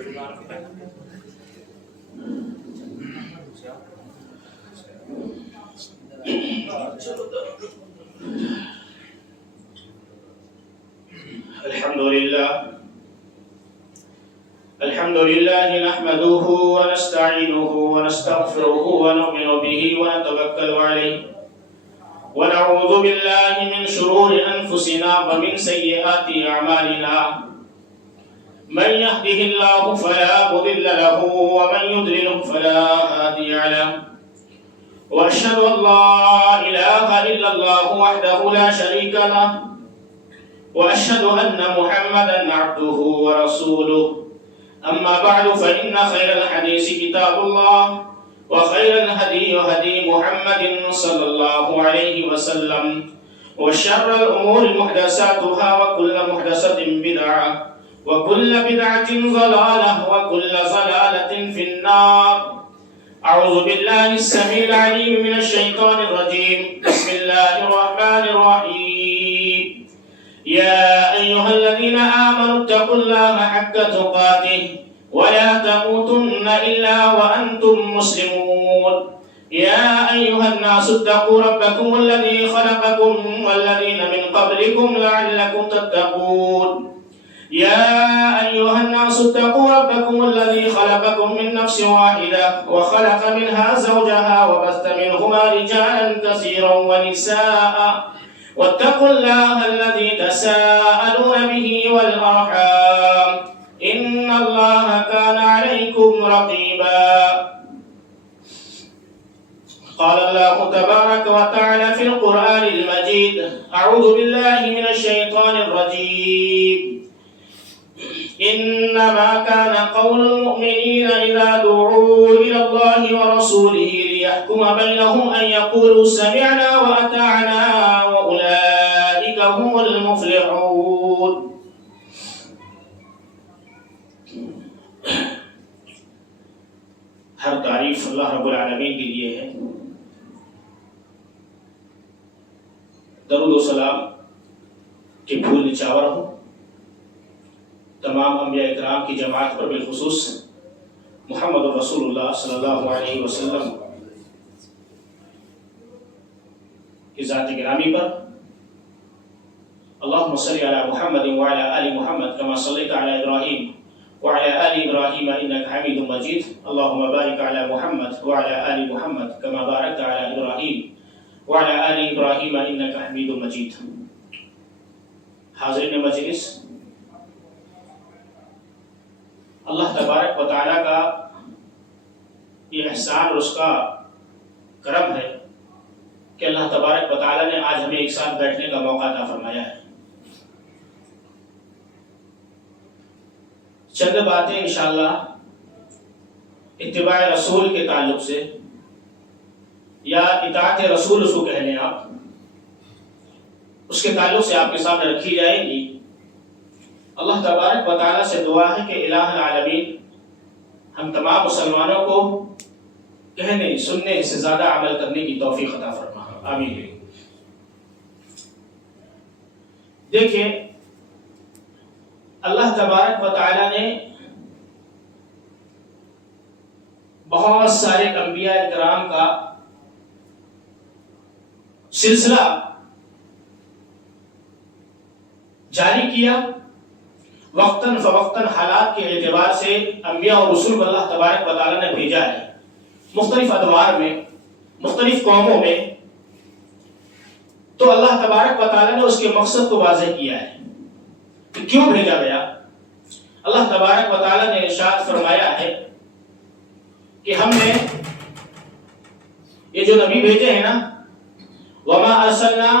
الحمد لله نحمده ونستعينه ونستغفره ونؤمن به ونتوكل عليه ونعوذ بالله من شرور أنفسنا ومن سيئات أعمالنا من يهده الله فلا مضل له ومن يضلل فلا هادي له وأشهد أن لا إله إلا الله وحده لا شريك له وأشهد أن محمدا عبده ورسوله أما بعد فإن خير الحديث كتاب الله وخير الهدي هدي محمد صلى الله عليه وسلم وشر الأمور محدثاتها وكل محدثة بدعة وكل بدعة ضلالة وكل ضلالة في النار. أعوذ بالله السميع العليم من الشيطان الرجيم. بسم الله الرحمن الرحيم. يا أيها الذين آمنوا اتقوا الله حق تقاته ولا تموتن إلا وأنتم مسلمون. يا أيها الناس اتقوا ربكم الذي خلقكم والذين من قبلكم لعلكم تتقون. يا أيها الناس اتقوا ربكم الذي خلقكم من نفس واحدة وخلق منها زوجها وبث منهما رجالا كثيرا ونساء واتقوا الله الذي تساءلون به والأرحام إن الله كان عليكم رقيبا. قال الله تبارك وتعالى في القرآن المجيد. أعوذ بالله من الشيطان الرجيم. إنما كان قول المؤمنين إذا دعوا إلى الله ورسوله ليحكم بينهم أن يقولوا سمعنا وأطعنا وأولئك هم المفلحون. ہر تعریف اللہ رب العالمین کے لیے ہے. درود و سلام کے پھول نچاور ہوں تمام انبیاء اکرام کی جماعت پر، بالخصوص محمد رسول اللہ صلی اللہ علیہ وسلم کی ذات گرامی پر. اللہم صلی علی محمد وعلی آل محمد کما صلیت علی ابراہیم وعلى آل إبراهيم إنك حميد مجيد. اللهم بارك على محمد وعلى آل محمد كما باركت على إبراهيم وعلى آل إبراهيم إنك حميد مجيد. حاضرین مجلس، اللہ تبارک و تعالیٰ کا یہ احسان اور اس کا کرم ہے کہ اللہ تبارک و تعالیٰ نے آج ہمیں ایک ساتھ بیٹھنے کا موقع عطا فرمایا ہے. چند باتیں انشاءاللہ اتباع رسول کے تعلق سے یا اطاعت رسول اس کو کہہ لیں آپ، اس کے تعلق سے آپ کے سامنے رکھی جائیں گی. اللہ تبارک و تعالیٰ سے دعا ہے کہ الہ العالمین ہم تمام مسلمانوں کو کہنے سننے سے زیادہ عمل کرنے کی توفیق عطا فرما. آمین. دیکھیں، اللہ تبارک و تعالیٰ نے بہت سارے انبیاء اکرام کا سلسلہ جاری کیا. وقتاً فوقتاً حالات کے اعتبار سے انبیاء اور رسول کو اللہ تبارک و تعالیٰ نے بھیجا ہے مختلف ادوار میں، مختلف قوموں میں. تو اللہ تبارک و تعالیٰ نے اس کے مقصد کو واضح کیا ہے کہ کیوں بھیجا گیا. اللہ تبارک و تعالیٰ نے ارشاد فرمایا ہے کہ ہم نے یہ جو نبی بھیجے ہیں نا، وَمَا أَرْسَلْنَا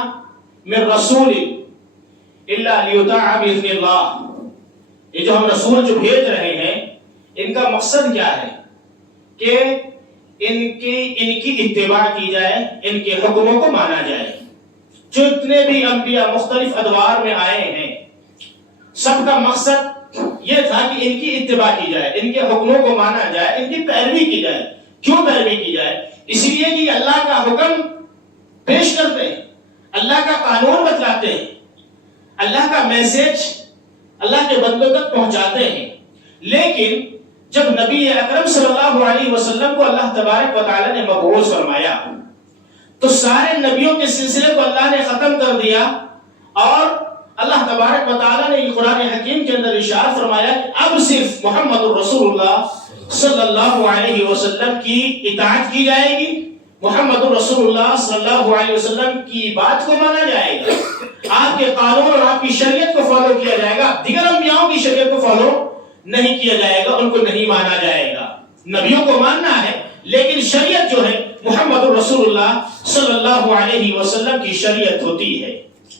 مِن رَّسُولٍ إِلَّا لِيُطَاعَ بِإِذْنِ اللَّهِ. یہ جو ہم رسول جو بھیج رہے ہیں، ان کا مقصد کیا ہے کہ ان کی اتباع کی جائے، ان کے حکموں کو مانا جائے. جو اتنے بھی انبیاء مختلف ادوار میں آئے ہیں، سب کا مقصد یہ تھا کہ ان کی اتباع کی جائے، ان کے حکموں کو مانا جائے، ان کی پیروی کی جائے. کیوں پیروی کی جائے؟ اس لیے کہ اللہ کا حکم پیش کرتے ہیں، اللہ کا قانون بتلاتے ہیں، اللہ کا میسج اللہ کے بندوں تک پہنچاتے ہیں. لیکن جب نبی اکرم صلی اللہ علیہ وسلم کو اللہ تبارک و تعالی نے مبعوث فرمایا تو سارے نبیوں کے سلسلے کو اللہ نے ختم کر دیا، اور اللہ تبارک و تعالی نے یہ قرآن حکیم کے اندر ارشاد فرمایا کہ اب صرف محمد الرسول اللہ صلی اللہ علیہ وسلم کی اطاعت کی جائے گی، محمد الرسول اللہ صلی اللہ علیہ وسلم کی بات کو مانا جائے گا، آپ کے قانون اور آپ کی شریعت کو فالو کیا جائے گا، دیگر انبیاؤں کی شریعت کو فالو نہیں کیا جائے گا، ان کو نہیں مانا جائے گا۔ نبیوں کو ماننا ہے لیکن شریعت جو ہے محمد الرسول اللہ صلی اللہ علیہ وسلم کی شریعت ہوتی ہے،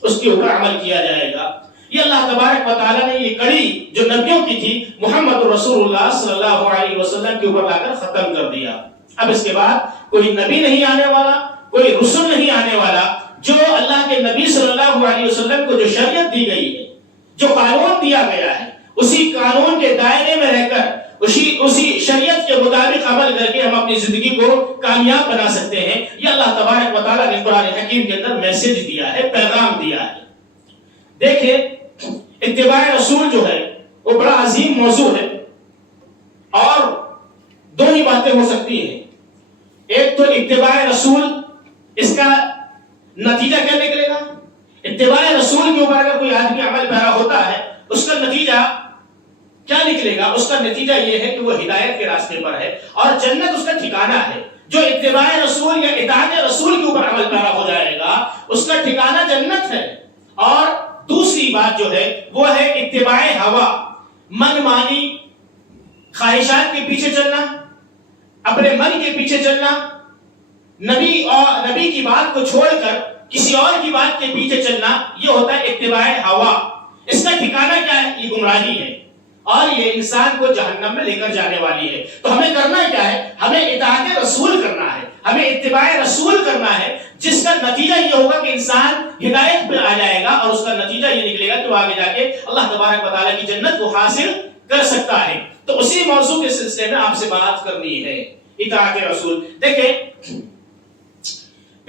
اس کے اوپر عمل کیا جائے گا۔ یہ اللہ تبارک و تعالیٰ نے یہ کڑی جو نبیوں کی تھی محمد الرسول اللہ صلی اللہ علیہ وسلم کے اوپر لا کر ختم کر دیا۔ اب اس کے بعد کوئی نبی نہیں آنے والا، کوئی رسول نہیں آنے والا جو اللہ کے نبی صلی اللہ علیہ وسلم کو جو شریعت دی گئی ہے، جو قانون دیا گیا ہے، اسی قانون کے دائرے میں رہ کر اسی شریعت کے مطابق عمل کر کے ہم اپنی زندگی کو کامیاب بنا سکتے ہیں۔ یہ اللہ تبارک و تعالیٰ نے قرآن حکیم کے اندر میسج دیا ہے، پیغام دیا ہے۔ دیکھیں اتباع رسول جو ہے وہ بڑا عظیم موضوع ہے، اور دو ہی باتیں ہو سکتی ہیں۔ ایک تو اتباع رسول، اس کا نتیجہ کیا نکلے گا؟ اتباع رسول کے اوپر اگر کوئی آدمی عمل پیرا ہوتا ہے، اس کا نتیجہ کیا نکلے گا؟ اس کا نتیجہ یہ ہے کہ وہ ہدایت کے راستے پر ہے اور جنت اس کا ٹھکانہ ہے۔ جو اتباع رسول یا اطاعت رسول کے اوپر عمل پیرا ہو جائے گا اس کا ٹھکانہ جنت ہے۔ اور دوسری بات جو ہے وہ ہے اتباع ہوا، من مانی، خواہشات کے پیچھے چلنا، اپنے من کے پیچھے چلنا، نبی کی بات کو چھوڑ کر کسی اور کی بات کے پیچھے چلنا، یہ ہوتا ہے اتباع ہوا۔ اس کا ٹھکانہ کیا ہے؟ یہ گمراہی ہے، اور یہ انسان کو جہنم میں لے کر جانے والی ہے۔ تو ہمیں کرنا کیا ہے؟ ہمیں اطاعت رسول کرنا ہے، ہمیں اتباع رسول کرنا ہے، جس کا نتیجہ یہ ہوگا کہ انسان ہدایت پہ آ جائے گا، اور اس کا نتیجہ یہ نکلے گا کہ وہ آگے جا کے اللہ تبارک و تعالیٰ کی جنت کو حاصل کر سکتا ہے۔ تو اسی موضوع کے سلسلے میں آپ سے بات کرنی ہے، اطاعت رسول۔ دیکھیں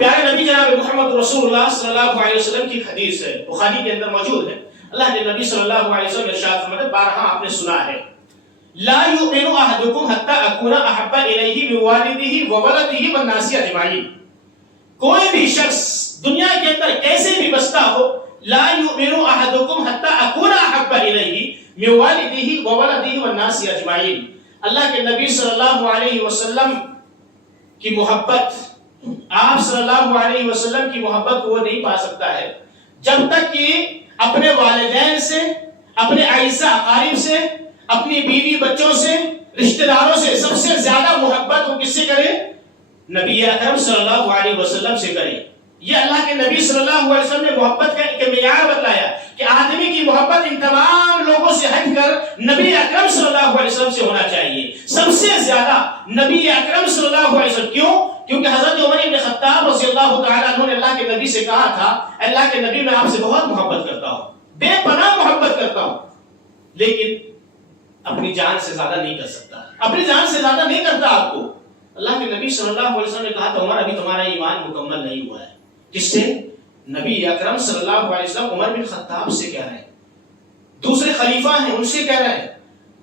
پیارے نبی جناب محمد رسول اللہ صلی اللہ علیہ وسلم کی حدیث ہے، بخاری کے اندر موجود ہے۔ اللہ کے نبی صلی اللہ علیہ وسلم ارشاد فرماتے ہیں، بارہا آپ نے سنا ہے، لا یؤمن احدکم حتی اکون احب الیہ من والدہ وولدہ والناس اجمعین۔ کوئی بھی شخص دنیا کے اندر کیسے بھی بستا ہو، لا یؤمن احدکم حتی اکون احب الیہ من والدہ وولدہ والناس اجمعین۔ اللہ کے نبی صلی اللہ علیہ وسلم کی محبت، آپ صلی اللہ علیہ وسلم کی محبت وہ نہیں پا سکتا ہے جب تک کہ اپنے والدین سے، اپنے اعزاء اقارب سے، اپنی بیوی بچوں سے، رشتہ داروں سے سب سے زیادہ محبت وہ کس سے کرے؟ نبی اکرم صلی اللہ علیہ وسلم سے کرے۔ یہ اللہ کے نبی صلی اللہ علیہ وسلم نے محبت کا ایک معیار بتلایا کہ آدمی کی محبت ان تمام لوگوں سے ہٹ کر نبی اکرم صلی اللہ علیہ وسلم سے ہونا چاہیے، سب سے زیادہ نبی اکرم صلی اللہ علیہ وسلم۔ کیوں؟ کیونکہ حضرت عمر بن خطاب رضی اللہ تعالیٰ عنہ نے اللہ کے نبی سے کہا تھا، اللہ کے نبی میں آپ سے بہت محبت کرتا ہوں، بے پناہ محبت کرتا ہوں، لیکن اپنی جان سے زیادہ نہیں کر سکتا، اپنی جان سے زیادہ نہیں کرتا آپ کو۔ اللہ کے نبی صلی اللہ علیہ وسلم نے کہا تھا، عمر ابھی تمہارا ایمان مکمل نہیں ہوا ہے۔ کس سے؟ نبی اکرم صلی اللہ علیہ وسلم عمر بن خطاب سے کہہ رہے ہیں، دوسرے خلیفہ ہیں ان سے کہہ رہے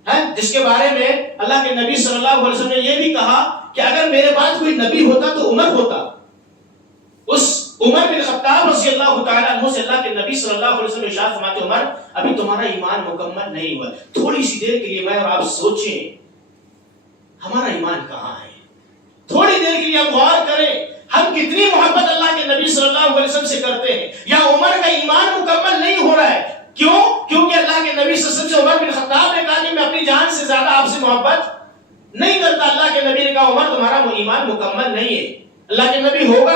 ہیں، جس کے بارے میں اللہ کے نبی صلی اللہ علیہ وسلم نے یہ بھی کہا کہ اگر میرے بعد کوئی نبی ہوتا تو عمر ہوتا۔ اس عمر بن خطاب رضی اللہ تعالیٰ عنہ سے اللہ کے نبی صلی اللہ علیہ وسلم ارشاد فرماتے، عمر ابھی تمہارا ایمان مکمل نہیں ہوا۔ تھوڑی سی دیر کے لیے میں اور آپ سوچیں ہمارا ایمان کہاں ہے، تھوڑی دیر کے لیے ہم غور کریں ہم کتنی محبت اللہ کے نبی صلی اللہ علیہ وسلم سے کرتے ہیں، یا عمر کا ایمان مکمل نہیں ہو رہا ہے۔ کیوں؟ کیونکہ اللہ کے نبی صلی اللہ علیہ وسلم سے عمر بن خطاب نے کہا کہ میں اپنی جان سے زیادہ آپ سے محبت نہیں کرتا۔ اللہ کے نبی نے کہا عمر تمہارا وہ ایمان مکمل نہیں ہے۔ اللہ کے نبی ہوگا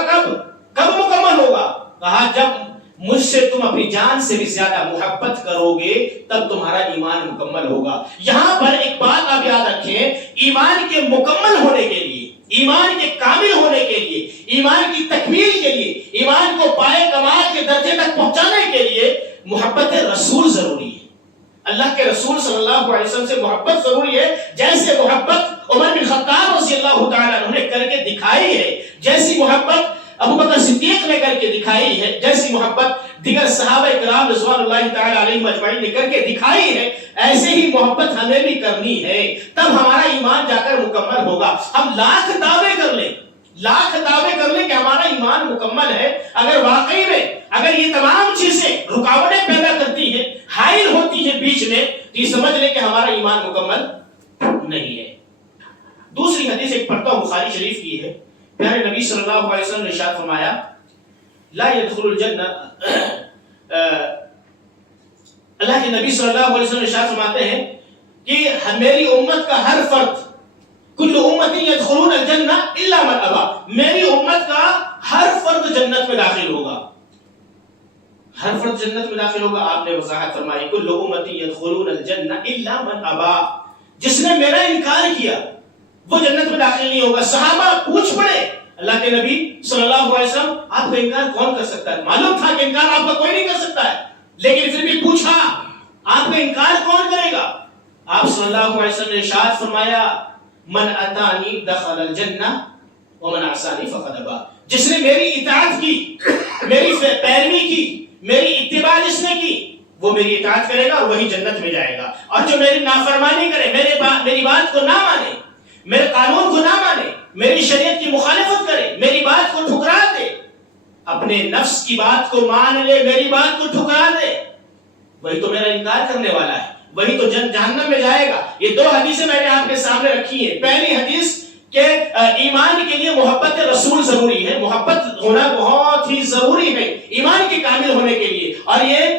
کب مکمل ہوگا؟ کہا جب مجھ سے تم اپنی جان سے بھی زیادہ محبت کرو گے تب تمہارا ایمان مکمل ہوگا۔ یہاں پر ایک بات آپ یاد رکھیں، ایمان کے مکمل ہونے کے لیے، ایمان کے کامل ہونے کے لیے، ایمان کی تکمیل کے لیے، ایمان کو پائے کمال کے درجے تک پہنچانے کے لیے محبت رسول ضروری ہے۔ اللہ کے رسول صلی اللہ علیہ وسلم سے محبت ضروری ہے، جیسے محبت عمر بن خطاب رضی اللہ تعالیٰ عنہ نے کر کے دکھائی ہے، جیسی محبت ابو بکر صدیق نے کر کے دکھائی ہے، جیسی محبت دیگر صحابہ کرام رضوان اللہ تعالی علیہم اجمعین نے کر کے دکھائی ہے، ایسے ہی محبت ہمیں بھی کرنی ہے، تب ہمارا ایمان جا کر مکمل ہوگا۔ ہم لاکھ دعوے کر لیں کہ ہمارا ایمان مکمل ہے، اگر واقعی میں اگر یہ تمام چیزیں رکاوٹیں پیدا کرتی ہیں، حائل ہوتی ہیں بیچ میں، تو یہ سمجھ لیں کہ ہمارا ایمان مکمل نہیں ہے۔ دوسری حدیث ایک پڑھتا ہوں، بخاری شریف کی ہے، پیارے نبی صلی اللہ علیہ وسلم نے ارشاد فرمایا لا يدخل الجنہ، اللہ کے نبی صلی اللہ علیہ وسلم ارشاد فرماتے ہیں کہ میری امت کا ہر فرد، کل امتی يدخلون الجنہ الا من ابى، میری امت کا ہر فرد جنت میں داخل ہوگا، ہر فرد جنت میں داخل ہوگا۔ آپ نے وضاحت فرمائی کل امتی يدخلون الجنہ الا من ابى، جس نے میرا انکار کیا وہ جنت میں داخل نہیں ہوگا۔ صحابہ پوچھ پڑے اللہ کے نبی صلی اللہ علیہ وسلم آپ کا انکار کون کر سکتا ہے؟ معلوم تھا کہ انکار آپ کا کوئی نہیں کر سکتا ہے، لیکن پھر بھی پوچھا آپ کا انکار کون کرے گا؟ آپ صلی اللہ علیہ وسلم نے ارشاد فرمایا من اتانی دخل الجنہ ومن عصانی فقد ابى، جس نے میری اطاعت کی، میری پیروی کی، میری اتباع جس نے کی وہ میری اطاعت کرے گا اور وہی جنت میں جائے گا، اور جو میری نافرمانی کرے، میری بات کو نہ مانے، میرے قانون کو نہ مانے، میری شریعت کی مخالفت کرے، میری بات کو ٹھکرا دے، اپنے نفس کی بات کو مان لے، میری بات کو ٹھکرا دے، وہی تو میرا انکار کرنے والا ہے، وہی تو جہنم میں جائے گا۔ یہ دو حدیثیں میں نے آپ کے سامنے رکھی ہیں۔ پہلی حدیث کہ ایمان کے لیے محبت رسول ضروری ہے، محبت ہونا بہت ہی ضروری ہے ایمان کے کامل ہونے کے لیے، اور یہ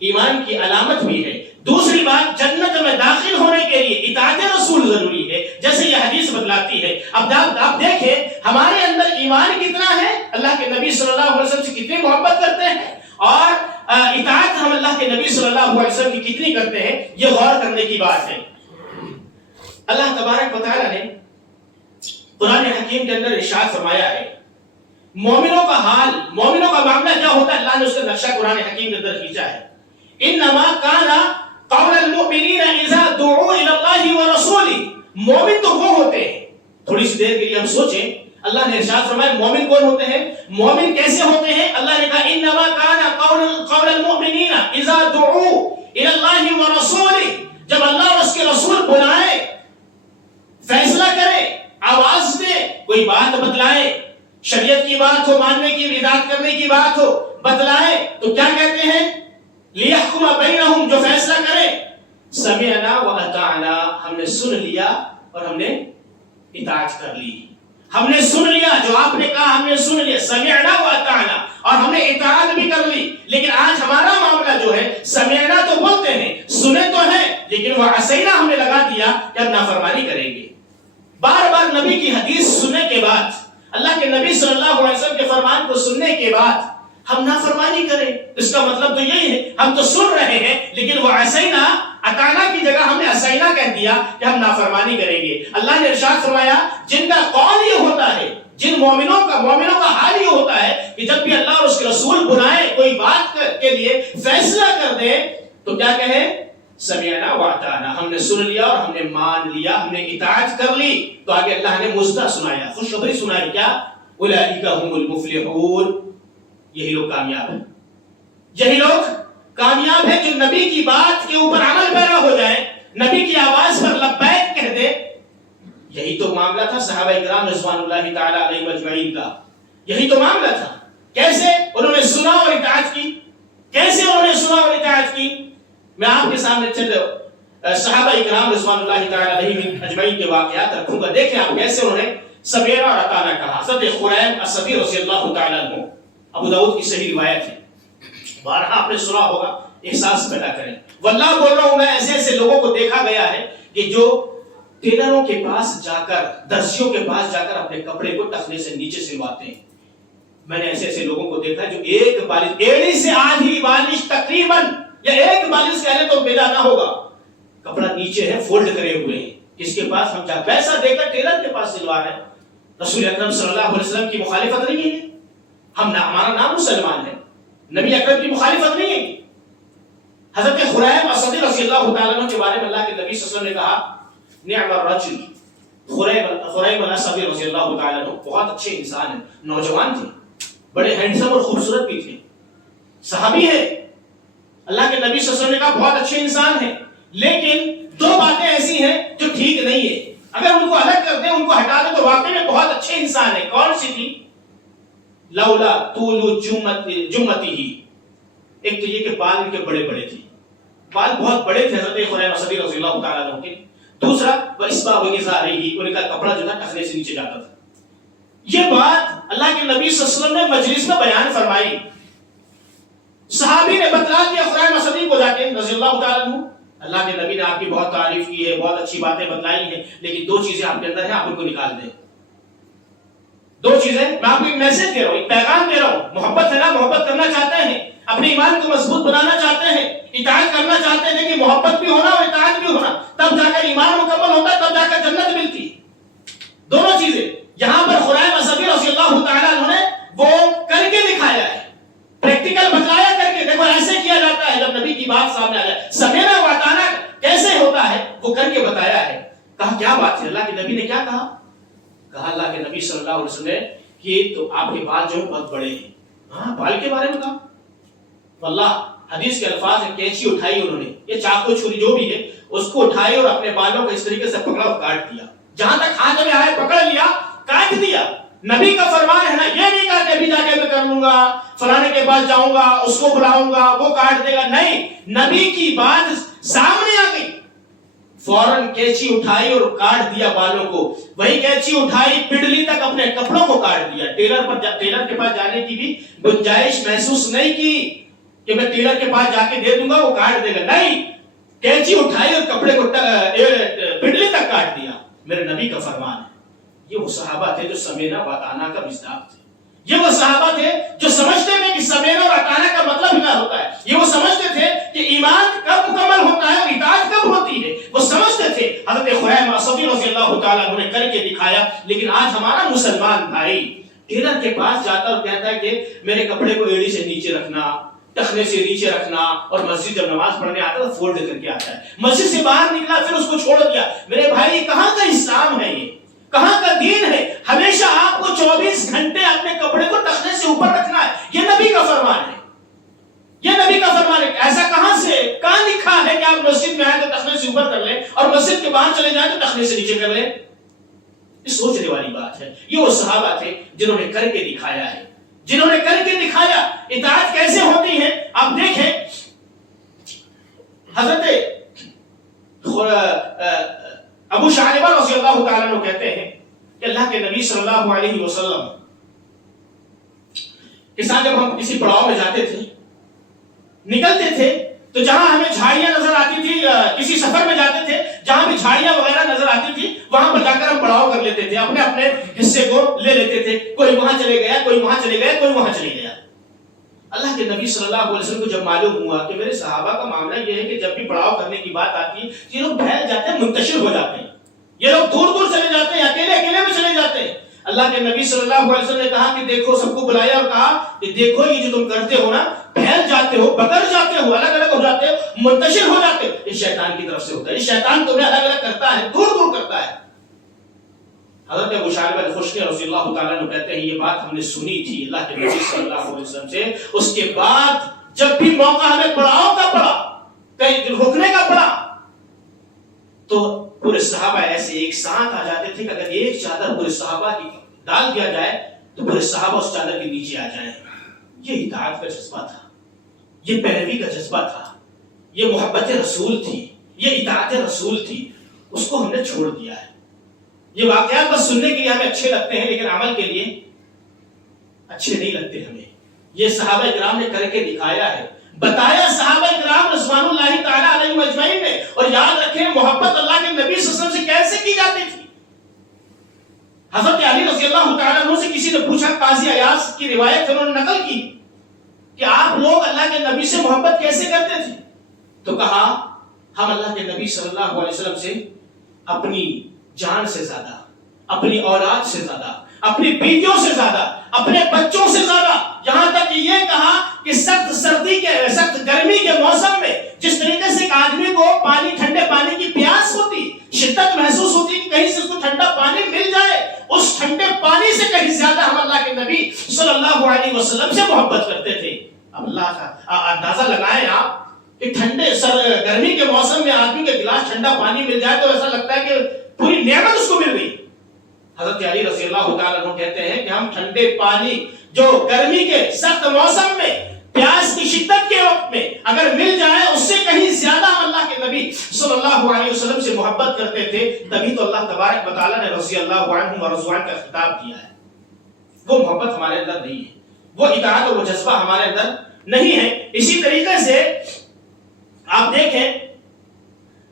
ایمان کی علامت بھی ہے۔ دوسری بات، جنت میں داخل ہونے کے لیے اطاعت رسول ضروری ہے، جیسے یہ حدیث بتلاتی ہے۔ اب آپ دیکھیں ہمارے اندر ایمان کتنا ہے، اللہ کے نبی صلی اللہ علیہ وسلم سے کتنی محبت کرتے ہیں، اور اطاعت ہم اللہ کے نبی صلی اللہ علیہ وسلم کی کتنی کرتے ہیں، یہ غور کرنے کی بات ہے۔ اللہ تبارک و تعالیٰ نے قرآن حکیم کے اندر ارشاد فرمایا ہے مومنوں کا حال، مومنوں کا معاملہ کیا ہوتا ہے، اللہ نے اس کا نقشہ قرآن حکیم کے اندر کھینچا ہے۔ انما کان قول المؤمنین اذا دعوا الی اللہ ورسولہ، مومن تو وہ ہوتے ہیں، تھوڑی سی دیر کے لیے ہم سوچیں، اللہ نے ارشاد فرمایا مومن کون ہوتے ہیں، مومن کیسے ہوتے ہیں؟ اللہ نے کہا انما کان قول المؤمنین اذا دعوا الی اللہ ورسولہ، جب اللہ اور اس کے رسول بلائے، فیصلہ کرے، آواز دے، کوئی بات بتلائے، شریعت کی بات ہو، ماننے کی، اطاعت کرنے کی بات ہو، بتلائے، تو کیا کہتے ہیں؟ لیحکم بینہم، جو فیصلہ کرے، سمعنا واطعنا، ہم نے سن لیا اور ہم نے اطاعت کر لی، ہم نے سن لیا جو آپ نے کہا، ہم نے سن لیا، سمعنا واطعنا، اور ہم نے اطاعت بھی کر لی۔ لیکن آج ہمارا معاملہ جو ہے، سمعنا تو بولتے ہیں، سنے تو ہیں، لیکن وعصینا ہم نے لگا دیا کہ ہم نافرمانی کریں گے۔ بار بار نبی کی حدیث سننے کے بعد، اللہ کے نبی صلی اللہ علیہ وسلم کے فرمان کو سننے کے بعد ہم نافرمانی کریں، اس کا مطلب تو یہی ہے ہم تو سن رہے ہیں، لیکن وہ عصینا، اطعنا کی جگہ ہم نے عصینا کہہ دیا کہ ہم نافرمانی کریں گے۔ اللہ نے ارشاد فرمایا جن کا قول یہ ہوتا ہے، جن مومنوں کا حال یہ ہوتا ہے کہ جب بھی اللہ اور اس کے رسول بلائے، کوئی بات کے لیے فیصلہ کر دے، تو کیا کہیں؟ سمعنا واطعنا، ہم نے سن لیا اور ہم نے مان لیا، ہم نے اطاعت کر لی۔ تو آگے اللہ نے مزدہ سنایا، خوشخبری سنائی، کیا؟ اولئک هم المفلحون، یہی لوگ کامیاب ہیں، یہی لوگ کامیاب ہیں جو نبی کی بات کے اوپر عمل پیرا ہو جائیں، نبی کی آواز پر لبیک کہہ دے۔ یہی تو معاملہ تھا صحابہ کرام رضوان اللہ تعالی علیہم اجمعین کا، یہی تو معاملہ تھا۔ کیسے انہوں نے سنا اور اطاعت کی، کیسے انہوں نے سنا اور اطاعت کی؟ میں آپ کے سامنے چند صحابہ کرام رضوان اللہ تعالی علیہم اجمعین کے واقعات رکھوں گا، دیکھیں آپ کیسے انہوں نے سمعنا اور اطعنا کہا۔ حضرت خریم الصفی رضی اللہ تعالی عنہ، ابو داؤد کی صحیح روایت ہے، بارہا آپ نے سنا ہوگا، احساس پیدا کریں۔ واللہ بول رہا ہوں، میں ایسے ایسے لوگوں کو دیکھا گیا ہے کہ جو ٹیلروں کے پاس جا کر، درزیوں کے پاس جا کر اپنے کپڑے کو ٹخنے سے نیچے سلواتے ہیں۔ میں نے ایسے ایسے لوگوں کو دیکھا جو ایک بالش، ایڑی سے آدھی بالش تقریباً، یا ایک بالش کہنے تو پیدا نہ ہوگا، کپڑا نیچے ہے، فولڈ کرے ہوئے ہیں، کس کے پاس ہم جا پیسہ دے کر ٹیلر کے پاس سلوا رہے ہیں۔ رسول اکرم صلی اللہ علیہ وسلم کی مخالفت نہیں ہے، ہمارا نام مسلمان ہے، نبی اکرم کی مخالفت نہیں ہے۔ حضرت خریم الصفی رضی اللہ تعالیٰ عنہ کے بارے میں اللہ کے نبی صلی اللہ علیہ وسلم نے کہا نعم الرجل، خریم الصفی رضی اللہ تعالیٰ عنہ بہت اچھے انسان ہیں، نوجوان تھے، بڑے ہینڈسم اور خوبصورت بھی تھے، صحابی ہے, اللہ کے نبی صلی اللہ علیہ وسلم نے کہا بہت اچھے انسان ہیں, لیکن دو باتیں ایسی ہیں جو ٹھیک نہیں ہے, اگر ان کو الگ کر دیں, ان کو ہٹا دیں تو واقعی میں بہت اچھے انسان ہیں. کون سی تھی؟ لولا طول جمتی ہی. ایک تو یہ کہ بال ان کے بڑے بڑے تھے, بال بہت بڑے تھے حضرت خریم صدی رضی اللہ تعالیٰ عنہ کے. دوسرا وَإِسْبَاغُ إِزَارِهِ, ان کا کپڑا جو تھا ٹخنے سے نیچے جاتا تھا. یہ بات اللہ کے نبی صلی اللہ علیہ وسلم نے مجلس میں بیان فرمائی. صحابی نے بتلا دیا خریم صدی کو جا کے رضی اللہ تعالیٰ عنہ, اللہ کے نبی نے آپ کی بہت تعریف کی ہے, بہت اچھی باتیں بتلائی ہیں, لیکن دو چیزیں آپ کے اندر ہیں, آپ ان کو نکال دیں. دو چیزیں, میں آپ کو ایک میسج دے رہا ہوں, ایک پیغام دے رہا ہوں. محبت ہے نا, محبت کرنا چاہتے ہیں, اپنے ایمان کو مضبوط بنانا چاہتے ہیں, اطاعت کرنا چاہتے ہیں کہ محبت بھی ہونا اور اطاعت بھی ہونا, تب جا کر ایمان مکمل ہوتا ہے, تب جا کر جنت ملتی. دونوں چیزیں یہاں پر خریم صدی رضی اللہ تعالیٰ عنہ نے وہ کر کے دکھایا ہے, پریکٹیکل بتلایا کر کے. دیکھو ایسے کیا جاتا ہے جب نبی کی بات سامنے آ جائے. سمینا واتانا کیسے ہوتا ہے وہ کر کے بتایا ہے. کہا کیا بات ہے؟ اللہ کے نبی نے کیا کہا؟ کہا اللہ کے نبی صلی اللہ علیہ وسلم نے کہ تو آپ کے بال جو بہت بڑے ہیں. ہاں, بال کے بارے میں کہا. واللہ حدیث کے الفاظ ہیں, کینچی اٹھائی انہوں نے, یہ چاقو چھری جو بھی ہے اس کو اٹھائی اور اپنے بالوں کو اس طریقے سے پکڑا اور کاٹ دیا, جہاں تک ہاتھ میں آئے پکڑ لیا, کاٹ دیا. نبی کا فرمان ہے نا, یہ نہیں کہا کہ ابھی جا کے میں کر لوں گا, فلانے کے پاس جاؤں گا, اس کو بلاؤں گا, وہ کاٹ دے گا. نہیں, نبی کی بات سامنے آ گئی, فوراً کینچی اٹھائی اور کاٹ دیا بالوں کو. وہی کینچی اٹھائی, پڈلی تک اپنے کپڑوں کو کاٹ دیا. ٹیلر کے پاس جانے کی بھی گنجائش محسوس نہیں کی کہ میں ٹیلر کے پاس جا کے دے دوں گا وہ کاٹ دے گا. نہیں, کینچی اٹھائی اور کپڑے کو پڈلی تک کاٹ دیا. میرے نبی کا فرمان ہے. یہ وہ صحابہ تھے جو سمینا و اطانا کا مصداق تھے. یہ وہ صحابہ تھے جو سمجھتے تھے کہ سمینا اور اطانا کا مطلب کیا ہوتا ہے. یہ وہ سمجھتے تھے کہ ایمان کب مکمل ہوتا ہے اور اطاعت کب ہوتی ہے. وہ سمجھتے تھے. حضرت خریم صدی رضی اللہ تعالیٰ عنہ نے کر کے دکھایا. لیکن آج ہمارا مسلمان بھائی ٹیلر کے پاس جاتا اور کہتا ہے کہ میرے کپڑے کو ایڑی سے نیچے رکھنا, ٹخنے سے نیچے رکھنا, اور مسجد جب نماز پڑھنے آتا ہے تو فولڈ کر کے آتا ہے. مسجد سے باہر نکلا پھر اس کو چھوڑ دیا. میرے بھائی کہاں کا اسلام ہے یہ, کہاں کا دین ہے؟ ہمیشہ آپ کو 24 گھنٹے اپنے کپڑے کو ٹخنے سے اوپر رکھنا ہے. یہ نبی کا فرمان ہے, یہ نبی کا فرمان ہے. ایسا کہاں لکھا ہے کہ آپ مسجد میں آئے تو ٹخنے سے اوپر کر لیں اور مسجد کے باہر چلے جائیں تو ٹخنے سے نیچے کر لیں؟ یہ سوچنے والی بات ہے. یہ وہ صحابہ تھے جنہوں نے کر کے دکھایا ہے, جنہوں نے کر کے دکھایا. اطاعت کیسے ہوتی ہے آپ دیکھیں. حضرت ابو شعیبہ رضی اللہ تعالیٰ عنہ کہتے ہیں کہ اللہ کے نبی صلی اللہ علیہ وسلم کے ساتھ جب ہم کسی پڑاؤ میں جاتے تھے, نکلتے تھے, تو جہاں ہمیں جھاڑیاں نظر آتی تھی, کسی سفر میں جاتے تھے جہاں بھی جھاڑیاں وغیرہ نظر آتی تھی, وہاں پر جا کر ہم پڑاؤ کر لیتے تھے, اپنے اپنے حصے کو لے لیتے تھے. کوئی وہاں چلے گیا, کوئی وہاں چلے گیا, کوئی وہاں چلے گیا. اللہ کے نبی صلی اللہ علیہ وسلم کو جب معلوم ہوا کہ میرے صحابہ کا معاملہ یہ ہے کہ جب بھی پڑاؤ کرنے کی بات آتی ہے یہ لوگ پھیل جاتے ہیں, منتشر ہو جاتے ہیں, یہ لوگ دور دور چلے جاتے ہیں, اکیلے میں چلے جاتے ہیں. اللہ کے نبی صلی اللہ علیہ وسلم نے کہا کہ دیکھو, سب کو بلایا اور کہا کہ دیکھو یہ جو تم کرتے ہو نا, پھیل جاتے ہو, بکر جاتے ہو, الگ الگ ہو جاتے ہو, منتشر ہو جاتے ہو, یہ شیطان کی طرف سے ہوتا ہے. یہ شیطان تمہیں الگ الگ کرتا ہے, دور دور کرتا ہے. حضرت ابو شعیبہ الخشنی رضی اللہ تعالیٰ عنہ کہتے ہیں یہ بات ہم نے سنی تھی اللہ کے نبی صلی اللہ علیہ وسلم سے. اس کے بعد جب بھی موقع ہمیں پڑاؤ کا پڑا, کہیں رکنے کا پڑا, تو پورے صحابہ ایسے ایک ساتھ آ جاتے تھے کہ اگر ایک چادر پورے صحابہ کی ڈال دیا جائے تو پورے صحابہ اس چادر کے نیچے آ جائیں. یہ اطاعت کا جذبہ تھا, یہ پیروی کا جذبہ تھا, یہ محبت رسول تھی, یہ اطاعت رسول تھی. اس کو ہم نے چھوڑ دیا ہے. یہ واقعات بس سننے کے لیے ہمیں اچھے لگتے ہیں لیکن عمل کے لیے اچھے نہیں لگتے ہمیں. یہ صحابہ کرام نے کر کے دکھایا ہے, بتایا صحابہ کرام رضوان اللہ تعالی علیہم اجمعین نے. اور یاد رکھیں محبت اللہ کے نبی صلی اللہ علیہ وسلم سے کیسے کی جاتی تھی. حضرت علی رضی اللہ تعالیٰ عنہ سے کسی نے پوچھا, قاضی عیاض کی روایت انہوں نے نقل کی کہ آپ لوگ اللہ کے نبی سے محبت کیسے کرتے تھے, تو کہا ہم اللہ کے نبی صلی اللہ علیہ وسلم سے اپنی جان سے زیادہ, اپنی اولاد سے زیادہ, اپنی بیٹیوں سے زیادہ, اپنے بچوں سے زیادہ, یہاں تک کہ یہ کہا کہ سخت گرمی کے موسم میں جس طریقے سے ایک آدمی کو ٹھنڈے پانی کی پیاس ہوتی, شدت محسوس ہوتی کہ کہیں سے اس کو ٹھنڈا پانی مل جائے, اس ٹھنڈے پانی سے کہیں زیادہ ہم اللہ کے نبی صلی اللہ علیہ وسلم سے محبت کرتے تھے. اب اللہ کا اندازہ لگائیں آپ کہ گرمی کے موسم میں آدمی کے گلاس ٹھنڈا پانی مل جائے تو ایسا لگتا ہے کہ پوری نعمت اس کو مل گئی. حضرت علی رضی اللہ تعالیٰ عنہ کہتے ہیں کہ ہم ٹھنڈے پانی جو گرمی کے سخت موسم میں پیاس کی شدت کے وقت میں اگر مل جائے اس سے کہیں زیادہ ہم اللہ کے نبی صلی اللہ علیہ وسلم سے محبت کرتے تھے. تبھی تو اللہ تبارک و تعالیٰ نے رضی اللہ عنہم و رضوان کا خطاب کیا ہے. وہ محبت ہمارے اندر نہیں ہے, وہ اطاعت اور وہ جذبہ ہمارے اندر نہیں ہے. اسی طریقے سے آپ دیکھیں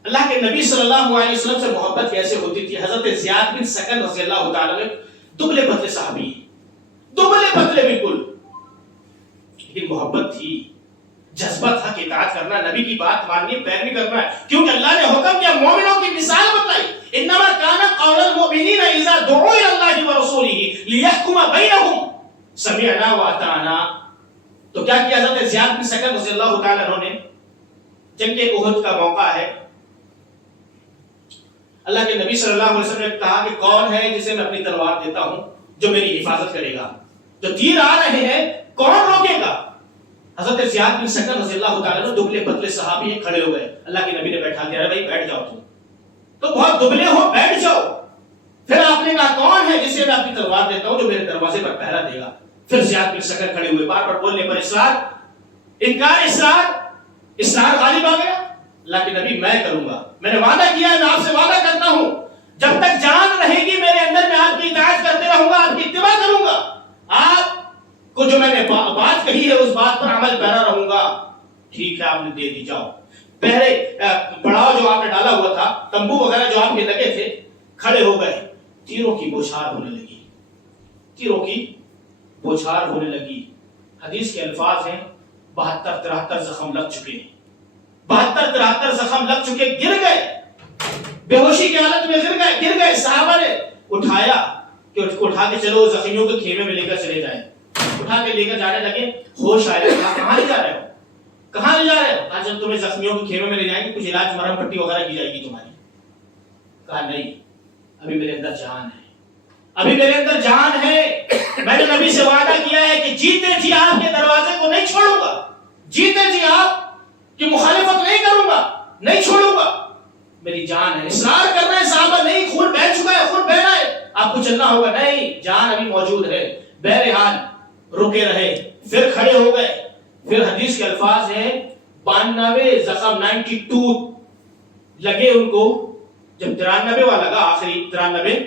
اللہ کے نبی صلی اللہ علیہ وسلم سے محبت کیسے ہوتی تھی. حضرت زیاد بن سکن رضی اللہ تعالیٰ عنہ دبلے پتلے صحابی ہیں, دبلے پتلے بالکل, لیکن محبت تھی, جذبہ تھا کہ اطاعت کرنا, نبی کی بات ماننی, پیروی کرنا ہے, کیونکہ اللہ نے حکم کیا, مومنوں کی مثال بتائی. انما کان قول المؤمنین اذا دعوا الى اللہ ورسولہ لیحکم بینہم سمعنا واطعنا. تو کیا کیا حضرت زیاد بن سکن رضی اللہ تعالیٰ عنہ نے, جنگ احد کا موقع ہے, اللہ کے نبی صلی اللہ علیہ وسلم نے کہا کہ کون ہے جسے میں اپنی تلوار دیتا ہوں جو میری حفاظت کرے گا, جو تیر آ رہے ہیں کون روکے گا. حضرت زیاد بن سکن رضی اللہ تعالیٰ عنہ دبلے پتلے صحابی ہیں, کھڑے ہوئے, اللہ کے نبی نے بیٹھا دیا, بھائی بیٹھ جاؤ, تم تو بہت دبلے ہو, بیٹھ جاؤ. پھر آپ نے کہا کون ہے جسے میں اپنی تلوار دیتا ہوں جو میرے دروازے پر پہرا دے گا. پھر زیاد بن سکن کھڑے ہوئے, بار بار بولنے پر اصرار, انکار, اصرار غالب آ گیا. اللہ کے نبی میں کروں گا, میں نے وعدہ کیا ہے, میں آپ سے وعدہ کرتا ہوں جب تک جان رہے گی میرے اندر میں آپ کی اطاعت کرتے رہوں گا, آپ کی اتباع کروں گا, آپ کو جو میں نے بات کہی ہے اس بات پر عمل پیرا رہوں گا. ٹھیک ہے, آپ نے دے دی, جاؤ. پہلے پڑاؤ جو آپ نے ڈالا ہوا تھا, تمبو وغیرہ جو آپ کے لگے تھے, کھڑے ہو گئے. تیروں کی بوچھار ہونے لگی, تیروں کی بوچھار ہونے لگی. حدیث کے الفاظ ہیں 72-73 زخم لگ چکے, 72-73 زخم لگ چکے, گر گئے, بے ہوشی کی حالت میں گر گئے. صحابہ نے اٹھایا کہ اٹھا کے چلو زخمیوں کے خیمے میں لے کر چلے جائیں. اٹھا کے لے کر جانے لگے, ہوش آیا, کہاں لے جا رہے ہو, کہاں لے جا رہے ہو؟ کہا چل تمہیں زخمیوں کے خیمے میں لے جائیں گے, کچھ علاج مرہم پٹی وغیرہ کی جائے گی تمہاری. کہا نہیں, ابھی میرے اندر جان ہے, ابھی میرے اندر جان ہے. میں نے نبی سے وعدہ کیا ہے کہ جیتے جی آپ کے دروازے کو نہیں چھوڑوں گا, جیتے جی آپ کی مخالفت نہیں کروں گا, نہیں چھوڑوں گا, میری جان ہے. اصرار کر رہے ہیں صحابہ, نہیں خون بہہ چکا ہے, خون بہ رہا ہے, آپ کو چلنا ہوگا. نہیں, جان ابھی موجود ہے. بہرحال رکے رہے, پھر کھڑے ہو گئے. پھر حدیث کے الفاظ ہیں 92 زخم 92 لگے ان کو. جب 93واں لگا, آخری 93,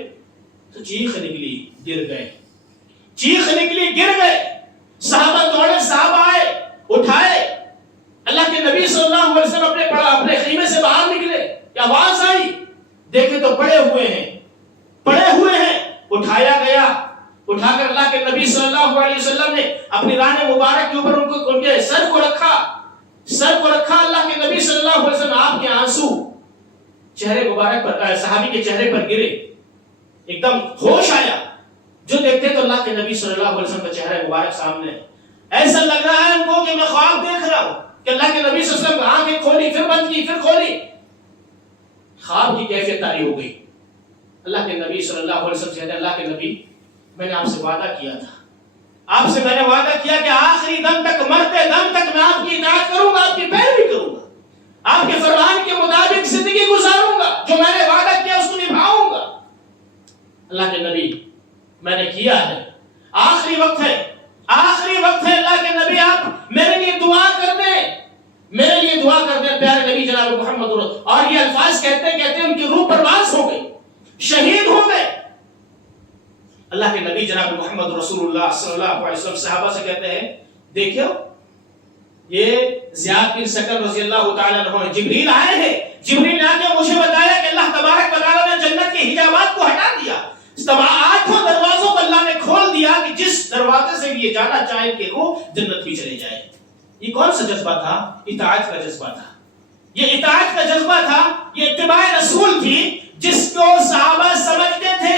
تو چیخ نکلی, گر گئے, چیخ نکلی, گر گئے. صحابہ دوڑے, صحابہ آئے, اٹھائے. اللہ کے نبی صلی اللہ علیہ وسلم اپنے خیمے سے باہر نکلے, آواز آئی, دیکھے تو پڑے ہوئے ہیں, پڑے ہوئے ہیں. اٹھایا گیا, اٹھا کر اللہ کے نبی صلی اللہ علیہ وسلم نے اپنی ران مبارک کے اوپر ان کے سر کو رکھا, سر کو رکھا. اللہ کے نبی صلی اللہ علیہ وسلم, آپ کے آنسو چہرے مبارک پر, صحابی کے چہرے پر گرے. ایک دم ہوش آیا, جو دیکھتے تو اللہ کے نبی صلی اللہ علیہ وسلم کا چہرہ مبارک سامنے. ایسا لگ رہا ہے ان کو کہ میں خواب دیکھ رہا ہوں, کہ اللہ کے نبی صلی اللہ علیہ وسلم آنکھیں کھولی, پھر بند کی, پھر کھولی. خواب کی کیفیت طاری ہو گئی. اللہ کے نبی صلی اللہ علیہ وسلم کہتے ہیں, اللہ کے نبی میں نے آپ سے وعدہ کیا تھا, آپ سے میں نے وعدہ کیا کہ آخری دم تک, مرتے دم تک میں آپ کی اطاعت کروں گا, آپ کی پیروی کروں گا, آپ کے فرمان کے مطابق زندگی گزاروں گا, جو میں نے وعدہ کیا اس کو نبھاؤں گا. اللہ کے نبی میں نے کیا ہے, آخری وقت ہے, آخری وقت ہے. اللہ کے نبی آپ میرے لیے دعا کر دیں, میرے لیے دعا کر دیں. پیارے نبی جناب محمد, اور یہ الفاظ کہتے کہتے ان کی روح پرواز ہو گئی, شہید ہو گئے. اللہ کے نبی جناب محمد رسول اللہ صلی اللہ علیہ وسلم صحابہ سے کہتے ہیں, دیکھو یہ زیاد بن سکن رضی اللہ تعالیٰ عنہ, جبریل آئے ہیں, جبریل نے آ کے مجھے بتایا کہ اللہ تبارک و تعالیٰ نے جنت کے حجابات کو ہٹا دیا, 8 دروازوں کو اللہ نے کھول دیا کہ جس دروازے سے یہ جانا چاہے کہ وہ جنت بھی چلے جائے. یہ کون سا جذبہ تھا؟ اطاعت کا جذبہ تھا. یہ اطاعت کا جذبہ تھا, یہ اتباع رسول تھی, جس کو صحابہ سمجھتے تھے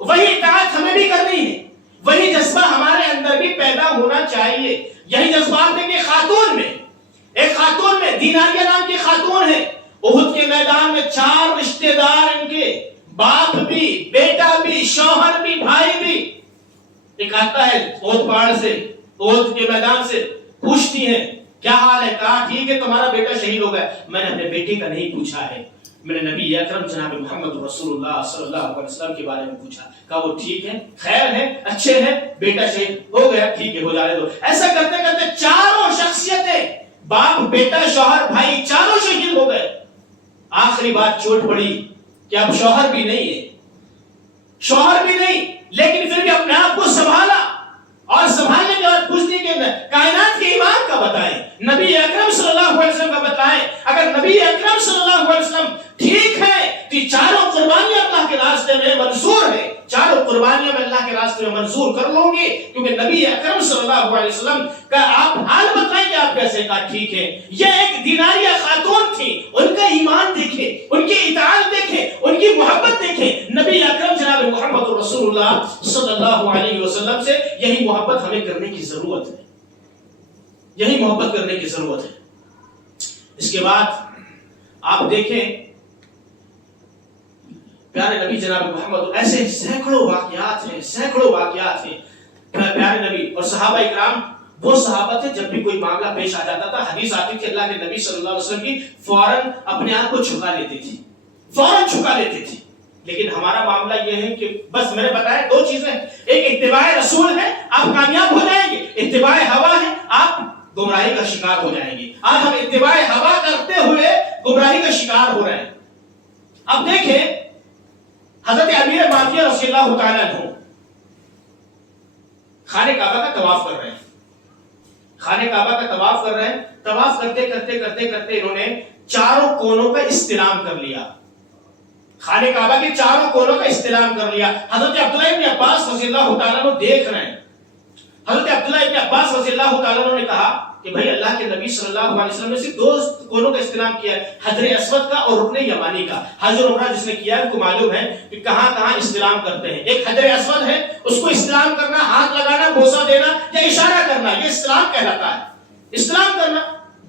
وہی اطاعت ہمیں بھی کرنی ہے, وہی جذبہ ہمارے اندر بھی پیدا ہونا چاہیے. یہی جذبات ہے کہ خاتون میں, ایک خاتون میں, دیناریہ نام کی خاتون ہے, احد کے میدان میں 4 رشتہ دار ان کے, باپ بھی, بیٹا بھی, شوہر بھی, بھائی بھی. ایک آتا ہے احد پہاڑ سے, احد کے میدان سے, پوچھتی ہیں کیا حال ہے، کہا ٹھیک ہے تمہارا بیٹا شہید ہو گیا. میں نے اپنے بیٹے کا نہیں پوچھا ہے، میں نے نبی اکرم جناب محمد رسول اللہ صلی اللہ علیہ وسلم کے بارے میں پوچھا. کہا وہ ٹھیک ہے، خیر ہے، اچھے ہیں، بیٹا شہید ہو گیا، ٹھیک ہے ہو جانے دو. ایسا کرتے کرتے چاروں شخصیتیں، باپ بیٹا شوہر بھائی، چاروں شہید ہو گئے. آخری بات چوٹ پڑی کہ اب شوہر بھی نہیں ہے، شوہر بھی نہیں، لیکن پھر بھی اپنے آپ کو سنبھالا اور سنبھالنے کے بعد پوچھتی کہ کائنات کے امام کا بتائیں، نبی اکرم صلی اللہ علیہ وسلم کا بتائیں. اگر نبی اکرم صلی اللہ علیہ وسلم ٹھیک ہے تو چاروں قربانیاں اللہ کے راستے میں منظور ہے، چاروں قربانیاں میں اللہ کے راستے میں منظور کر لوں گی، کیونکہ نبی اکرم صلی اللہ علیہ وسلم کا آپ حال بتائیں کہ آپ کیسے. کہا ٹھیک ہے. یہ ایک دیناریہ خاتون تھی، ان کا ایمان دیکھیں، ان کی اطاعت دیکھیں، ان کی محبت دیکھیں. نبی اکرم جناب محمد رسول اللہ صلی اللہ علیہ وسلم سے یہی محبت ہمیں کرنے کی ضرورت ہے، یہی محبت کرنے کی ضرورت ہے. اس کے بعد آپ دیکھیں پیارے نبی جناب محمد، ایسے سینکڑوں واقعات ہیں پیارے نبی اور صحابہ اکرام. وہ صحابہ تھے جب بھی کوئی معاملہ پیش آ جاتا تھا، حدیث آتی تھی اللہ کے نبی صلی اللہ علیہ وسلم کی، فوراً اپنے آپ کو چھکا لیتے تھے. لیکن ہمارا معاملہ یہ ہے کہ بس میں نے بتایا دو چیزیں، ایک اتباع رسول ہے، آپ کامیاب ہو جائیں گے، اتباع ہوا ہے، آپ گمراہی کا شکار ہو جائیں گے. آج ہم اتباع ہوا کرتے ہوئے گمراہی کا شکار ہو رہے ہیں. اب دیکھیں حضرت امیر معاویہ رضی اللہ تعالیٰ عنہ خانہ کعبہ کا طواف کر رہے ہیں، طواف کرتے کرتے انہوں نے چاروں کونوں کا استلام کر لیا، خانہ کعبہ کے چاروں کونوں کا استلام کر لیا. حضرت عبداللہ ابن عباس رضی اللہ تعالیٰ عنہ دیکھ رہے ہیں. حضرت عبداللہ ابن عباس رضی اللہ تعالیٰ عنہ نے کہا کہ بھائی اللہ کے نبی صلی اللہ علیہ وسلم نے صرف دو کونوں کا استلام کیا ہے، حجر اسود کا اور رکن یمانی کا. حج اور عمرہ جس نے کیا ہے ان کو معلوم ہے کہ کہاں کہاں استلام کرتے ہیں. ایک حجر اسود ہے، اس کو استلام کرنا، ہاتھ لگانا، بوسہ دینا یا اشارہ کرنا، یہ استلام کہلاتا ہے. استلام کرنا.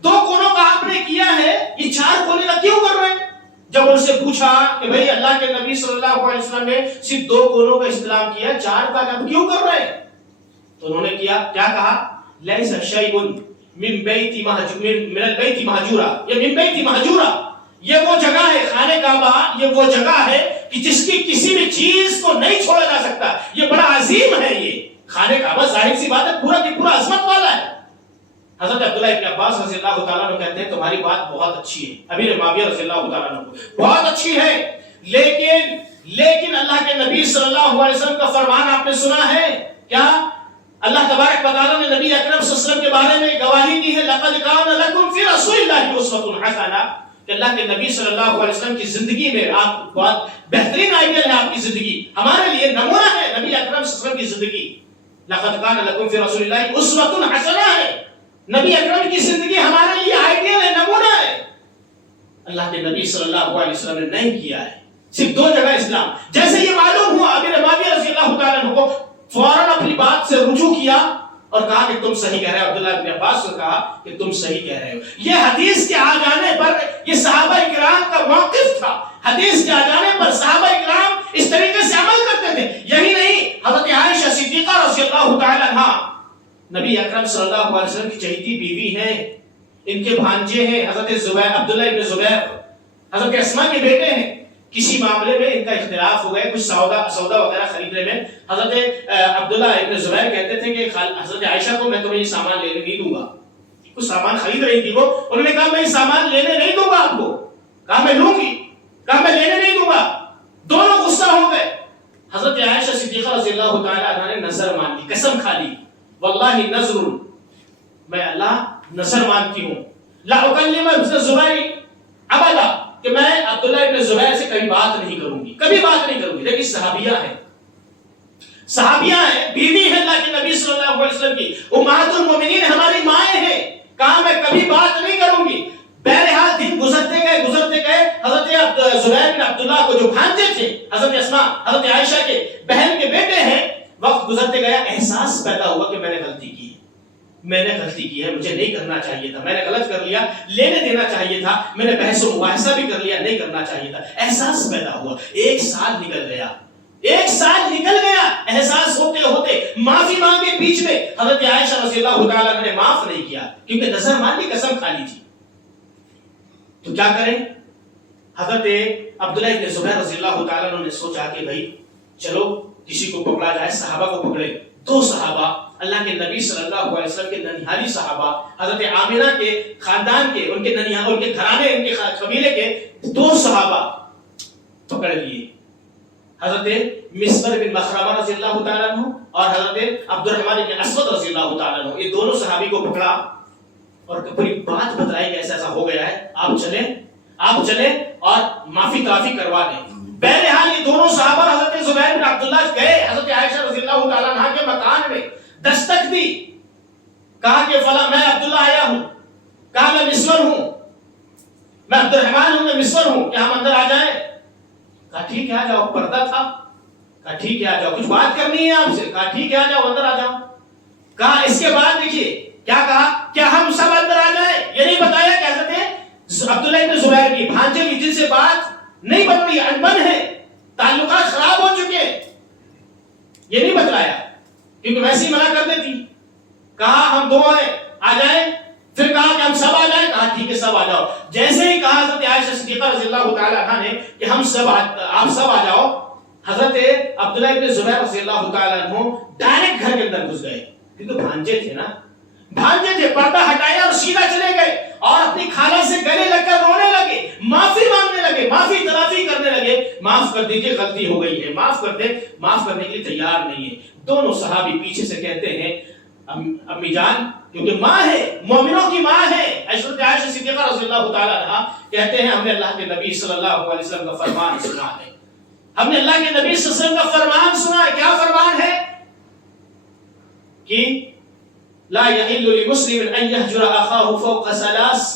دو کونوں کا آپ نے کیا ہے، یہ چار کونے کا کیوں کر رہے ہیں؟ جب ان سے پوچھا کہ بھئی اللہ کے نبی صلی اللہ علیہ وسلم نے صرف دو کونوں کا استلام کیا، چار کا کیوں کر رہے ہیں؟ تو انہوں نے کیا کہا، لیس شیء من بیت مہجورہ، یہ من بیت مہجورہ، یہ وہ جگہ ہے، خانہ کعبہ یہ وہ جگہ ہے کہ جس کی کسی بھی چیز کو نہیں چھوڑا جا سکتا. یہ بڑا عظیم ہے. یہ خانہ کعبہ ظاہر سی بات ہے پورا کی پورا عظمت والا ہے. حضرت عبداللہ ابن عباس رضی اللہ تعالیٰ عنہ کہتے ہیں تمہاری بات بہت اچھی ہے، امیر معاویہ رضی اللہ تعالیٰ عنہ بہت اچھی ہے، لیکن اللہ کے نبی صلی اللہ علیہ وسلم کا فرمان آپ نے سنا ہے کیا؟ اللہ تبارک و تعالیٰ نے نبی اکرم صلی اللہ علیہ وسلم کے بارے میں گواہی دی ہے، لقد کان لکم فی رسول اللہ اسوۃ حسنہ، کہ اللہ کے نبی صلی اللہ علیہ وسلم کی زندگی میں آپ بہت بہترین آئیڈیل ہے. آپ کی زندگی ہمارے لیے نمونہ ہے، نبی اکرم صلی اللہ علیہ وسلم کی زندگی. لقد کان لکم فی رسول اللہ اسوۃ حسنہ ہے، نبی اکرم کی زندگی ہمارے لیے آئیڈیل ہے، نمونہ ہے. اللہ کے نبی صلی اللہ علیہ وسلم نے نہیں کیا ہے، صرف دو جگہ اسلام. جیسے یہ معلوم ہوا امیر معاویہ رضی اللہ تعالیٰ عنہ کو فوراً اپنی بات سے رجوع کیا اور کہا کہ تم صحیح کہہ رہے ہو. عبداللہ ابن عباس نے کہا کہ تم صحیح کہہ رہے ہو. یہ حدیث کے آ جانے پر یہ صحابہ اکرام کا موقف تھا. حدیث کے آ جانے پر صحابہ اکرام اس طریقے سے عمل کرتے تھے. یہی نہیں، حضرت عائشہ صدیقہ رضی اللہ تعالی عنہا نبی اکرم صلی اللہ علیہ وسلم کی چہیتی بیوی ہیں، ان کے بھانجے ہیں حضرت زبیر، عبداللہ ابن زبیر حضرت اسماء کے بیٹے ہیں. کسی معاملے میں ان کا اختلاف ہو گیا، کچھ سودا وغیرہ خریدنے میں. حضرت عبداللہ ابن زبیر کہتے تھے کہ حضرت عائشہ کو میں تمہیں یہ سامان لینے نہیں دوں گا. کچھ سامان خرید رہی تھی وہ، انہوں نے کہا میں یہ سامان لینے نہیں دوں گا آپ کو. کہا میں لوں گی، کہا میں لینے نہیں دوں گا. دونوں غصہ ہو گئے. حضرت عائشہ صدیقہ رضی اللہ تعالی عنہا نے نظر مان لی، قسم کھا لی، واللہ نذر، میں اللہ نظر مانتی ہوں، لا اکلم ابن زبیر ابدا، کہ میں عبداللہ ابن زبیر سے کبھی بات نہیں کروں گی، کبھی بات نہیں کروں گی. لیکن صحابیہ ہیں، بیوی ہے اللہ کے نبی صلی اللہ علیہ وسلم کی، امہات المومنین ہماری مائیں ہیں. کہا میں کبھی بات نہیں کروں گی. بہرحال دن گزرتے گئے حضرت زبیر بن عبداللہ کو جو بھانجے تھے حضرت اسماء حضرت عائشہ کے بہن کے بیٹے ہیں، وقت گزرتے گیا احساس پیدا ہوا کہ میں نے غلطی کی ہے، مجھے نہیں کرنا چاہیے تھا، میں نے غلط کر لیا، لینے دینا چاہیے تھا، میں نے بحث و مباحثہ بھی کر لیا، نہیں کرنا چاہیے تھا. احساس پیدا ہوا. 1 سال نکل گیا. ایک سال نکل گیا، احساس ہوتے ہوتے معافی مانگے، بیچ میں حضرت عائشہ رضی اللہ تعالیٰ نے معاف نہیں کیا کیونکہ نظر مان لی، قسم کھا لی تھی. تو کیا کریں؟ حضرت عبداللہ ابن زبیر رضی اللہ تعالیٰ نے سوچا کہ بھائی چلو کسی کو پکڑا جائے، صحابہ کو پکڑے. 2 صحابہ اللہ کے نبی صلی اللہ علیہ وسلم کے ننہالی صحابہ، حضرت عامرہ کے خاندان کے، ان کے ننہال، ان کے گھرانے، ان کے قبیلے کے 2 صحابہ پکڑ لیے، حضرت مسور بن مخرمہ رضی اللہ تعالیٰ عنہ اور حضرت عبد الرحمن بن اسود رضی اللہ تعالیٰ عنہ. یہ دونوں صحابی کو پکڑا اور پوری بات بتلائی کہ ایسا ایسا ہو گیا ہے، آپ چلیں اور معافی تعافی کروا دیں. بہرحال یہ دونوں صحابہ حضرت زبیر بن عبداللہ گئے حضرت عائشہ رضی اللہ تعالیٰ عنہ کے مکان میں، دستک دی، کہا کہ فلاں میں عبداللہ آیا ہوں، کہا میں مسور ہوں، میں عبد الرحمن ہوں، میں مسور ہوں، کہ ہم اندر آ جائیں؟ کہا ٹھیک ہے آ جاؤ. پردہ تھا، کہا ٹھیک ہے آ جاؤ، کچھ بات کرنی ہے آپ سے؟ کہا ٹھیک ہے آ جاؤ، اندر آ جاؤ. کہا اس کے بعد دیکھیے کیا کہا، کیا ہم سب اندر آ جائیں؟ یہ نہیں بتایا کہ حضرت عبداللہ ابن زبیر کی بھانجے کی جن سے بات نہیں بن رہی، انبن ہے، تعلقات خراب ہو چکے ہیں، یہ نہیں بتلایا کیونکہ ویسے ہی منع کر دیتی. کہا ہم 2 ہیں، آ جائیں. پھر کہا کہ ہم سب آ جائیں، کہا ٹھیک ہے سب آ جاؤ. جیسے ہی کہا حضرت عائشہ صدیقہ رضی اللہ تعالی عنہا نے کہ آپ سب آ جاؤ، حضرت عبداللہ ابن زبیر رضی اللہ تعالی عنہ ڈائریکٹ گھر کے اندر گھس گئے کیونکہ بھانجے تھے نا، بھانجے تھے. پردہ ہٹایا اور سیدھا چلے گئے اور اپنی خالہ سے گلے لگ کر رونے لگے، معافی مانگنے لگے، معافی تلافی کرنے لگے. معاف کر دیجیے، غلطی ہو گئی ہے، معاف کر دیں. معاف کرنے کے لیے تیار نہیں ہے. دونوں صحابی پیچھے سے کہتے ہیں امی جان، کیونکہ ماں ہے، مومنوں کی ماں ہے، حضرت عائشہ صدیقہ رضی اللہ تعالی عنہا کہتے ہیں ہم نے اللہ کے نبی صلی اللہ علیہ وسلم کا فرمان سنا ہے، ہم نے اللہ کے نبی صلی اللہ علیہ وسلم کا فرمان سنا ہے. کیا فرمان ہے؟ کہ لا يحل لمسلم ان يهجر اخاه فوق 3.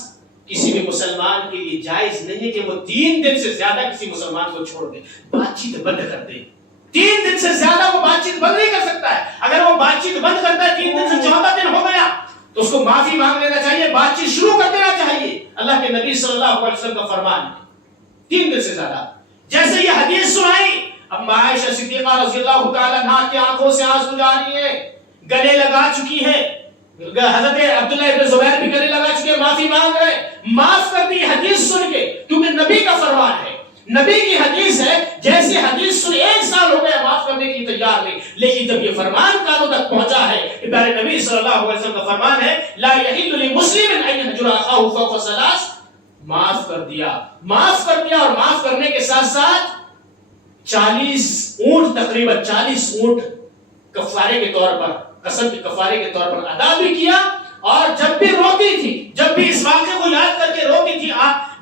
کسی بھی مسلمان کے لیے جائز نہیں ہے کہ وہ 3 دن سے زیادہ کسی مسلمان کو چھوڑ دے، بات چیت بند کر دے. 3 دن سے زیادہ وہ بات چیت بند نہیں کر سکتا ہے. اگر وہ بات چیت بند کرتا ہے 3 دن سے 14 دن ہو گیا تو اس کو معافی مانگ لینا چاہیے، بات چیت شروع کر دینا چاہیے. اللہ کے نبی صلی اللہ علیہ وسلم کا فرمان ہے 3 دن سے زیادہ. جیسے یہ حدیث سنائی، اب عائشہ صدیقہ رضی اللہ تعالی عنہا کی آنکھوں سے آنسو جاری ہیں، گلے لگا چکی ہیں. حضرت عبداللہ ابن زبیر بھی گلے لگا چکے، معافی مانگ رہے. معاف کر دی حدیث سن کے، کیونکہ نبی کا فرمان ہے، نبی کی حدیث ہے. جیسے حدیث سن 1 سال ہو گیا معاف کرنے کی تیار نہیں، لیکن جب یہ فرمان کانوں تک پہنچا ہے، پیارے نبی صلی اللہ علیہ وسلم کا فرمان ہے لا يحل لمسلم ان يهجر اخاه فوق 3. معاف کر دیا، معاف کر دیا. اور معاف کرنے کے ساتھ ساتھ 40 اونٹ، تقریباً 40 اونٹ کفارے کے طور پر، قسم کے کفارے کے طور پر ادا بھی کیا. اور جب بھی روتی تھی، جب بھی اس واقعے کو یاد کر کے روتی تھی،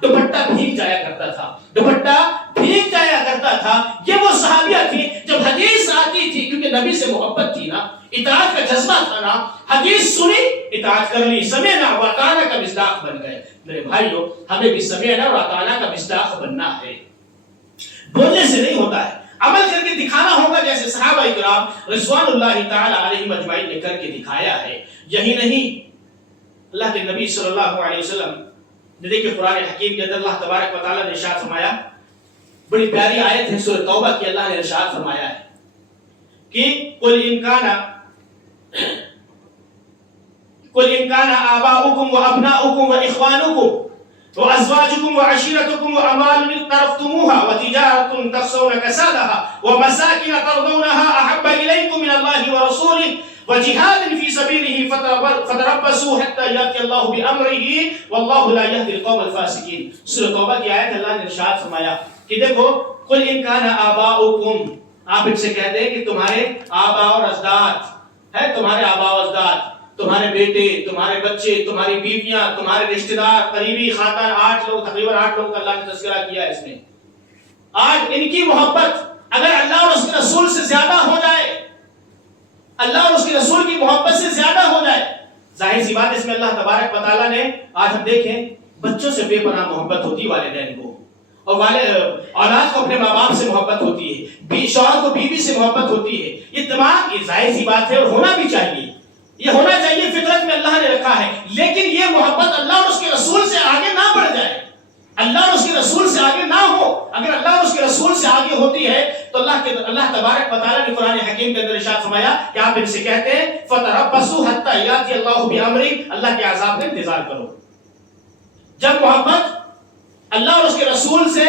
دوپٹہ بھیگ جایا کرتا تھا، دوپٹہ بھیگ جایا کرتا تھا. یہ وہ صحابیہ تھی جب حدیث آتی تھی، کیونکہ نبی سے محبت تھی نا، اطاعت کا جذبہ تھا نا، حدیث سنی اطاعت کر لی، سمعنا و اطعنا کا مصداق بن گئے. میرے بھائیو، ہمیں بھی سمعنا و اطعنا کا مصداق بننا ہے. بولنے سے نہیں ہوتا ہے، عمل کر کے دکھانا ہوگا، جیسے صحابہ کرام رضوان اللہ تعالی علیہم اجمعین نے کر کے دکھایا ہے. یہی نہیں، اللہ کے نبی صلی اللہ علیہ وسلم نے دیکھیں قرآن حکیم کے اندر اللہ تبارک و تعالی نے ارشاد فرمایا، بڑی پیاری آیت ہے سورہ توبہ کی. اللہ نے ارشاد فرمایا ہے کہ قل ان کان آباؤکم و ابناؤکم و اخوانکم وازواجكم وعشيرتكم واموال اقترفتموها وتجاره تخشون كسادها ومساكن ترضونها احب اليكم من الله ورسوله وجهاد في سبيله فتربصوا حتى ياتي الله بامره والله لا يهدي القوم الفاسقين. سورہ توبہ کی آیت اللہ نے ارشاد فرمایا کہ دیکھو قل ان کان آباؤکم، آپ ان سے کہہ دیں کہ تمہارے آبا اور اجداد ہے، تمہارے آبا و اجداد، تمہارے بیٹے، تمہارے بچے، تمہاری بیویاں، تمہارے رشتہ دار، قریبی خاندان، 8 لوگ، تقریباً 8 لوگ کا اللہ نے تذکرہ کیا ہے اس میں. آج ان کی محبت اگر اللہ اور اس کے رسول سے زیادہ ہو جائے، اللہ اور اس کے رسول کی محبت سے زیادہ ہو جائے، ظاہر سی بات اس میں اللہ تبارک و تعالیٰ نے، آج ہم دیکھیں بچوں سے بے پناہ محبت ہوتی ہے والدین کو، اور اولاد کو اپنے ماں باپ سے محبت ہوتی ہے، شوہر کو بیوی سے محبت ہوتی ہے. یہ تمام یہ ظاہر سی بات ہے اور ہونا بھی چاہیے، یہ ہونا چاہیے، فطرت میں اللہ نے رکھا ہے. لیکن یہ محبت اللہ اور اس کے رسول سے آگے نہ بڑھ جائے، اللہ اور اس کے رسول سے آگے نہ ہو. اگر اللہ اور اس کے رسول سے آگے ہوتی ہے تو اللہ تبارک و تعالیٰ نے قرآن حکیم کے اندر ارشاد فرمایا کہ آپ ان سے کہتے ہیں فتربصوا حتی یاتی اللہ بامرہ، اللہ کے عذاب کا انتظار کرو. جب محبت اللہ اور اس کے رسول سے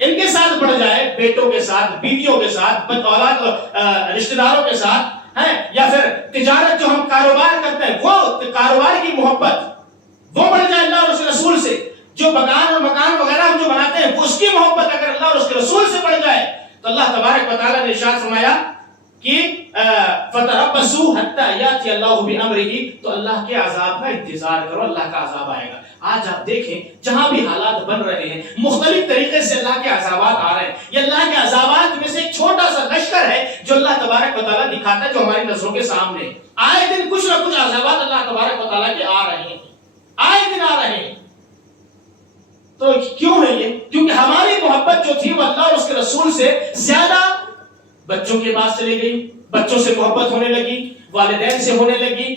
ان کے ساتھ بڑھ جائے، بیٹوں کے ساتھ، بیویوں کے ساتھ، اولاد رشتہ داروں کے ساتھ ہیں، یا پھر تجارت جو ہم کاروبار کرتے ہیں وہ کاروبار کی محبت وہ بڑھ جائے اللہ اور اس کے رسول سے، جو بغان اور مکان وغیرہ ہم جو بناتے ہیں وہ اس کی محبت اگر اللہ اور اس کے رسول سے بڑھ جائے تو اللہ تبارک و تعالیٰ نے ارشاد فرمایا کہ فتربصوا حتی یاتی اللہ بامرہ، تو اللہ کے عذاب کا انتظار کرو، اللہ کا عذاب آئے گا. آج آپ دیکھیں جہاں بھی حالات بن رہے ہیں مختلف طریقے سے اللہ کے عذابات آ رہے ہیں. یہ اللہ کے عذابات میں سے ایک چھوٹا سا لشکر ہے جو اللہ تبارک و تعالیٰ دکھاتا ہے، جو ہماری نظروں کے سامنے آئے دن کچھ نہ کچھ عذابات اللہ تبارک و تعالیٰ کے آ رہے ہیں، آئے دن آ رہے ہیں. تو کیوں ہے یہ؟ کیونکہ ہماری محبت جو تھی وہ اللہ اور اس کے رسول سے زیادہ بچوں کے پاس چلے گئی، بچوں سے محبت ہونے لگی، والدین سے ہونے لگی،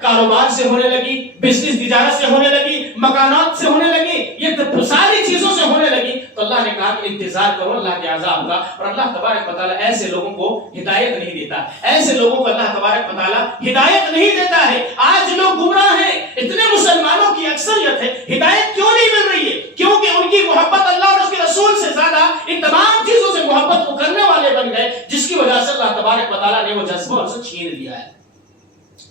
کاروبار سے ہونے لگی، بزنس تجارت سے ہونے لگی، مکانات سے ہونے لگی، یہ ساری چیزوں سے ہونے لگی. تو اللہ نے کہا کہ انتظار کرو اللہ کے عذاب کا. اور اللہ تبارک و تعالیٰ ایسے لوگوں کو ہدایت نہیں دیتا، ایسے لوگوں کو اللہ تبارک و تعالیٰ ہدایت نہیں دیتا ہے. آج لوگ گمراہ ہیں، اتنے مسلمانوں کی اکثریت ہے، ہدایت کیوں نہیں مل رہی ہے؟ کیونکہ ان کی محبت اللہ اور اس کے رسول سے زیادہ ان تمام چیزوں سے محبت کو کرنے والے بن گئے، جس کی وجہ سے اللہ تبارک و تعالیٰ نے وہ جذبہ ان سے چھین لیا ہے.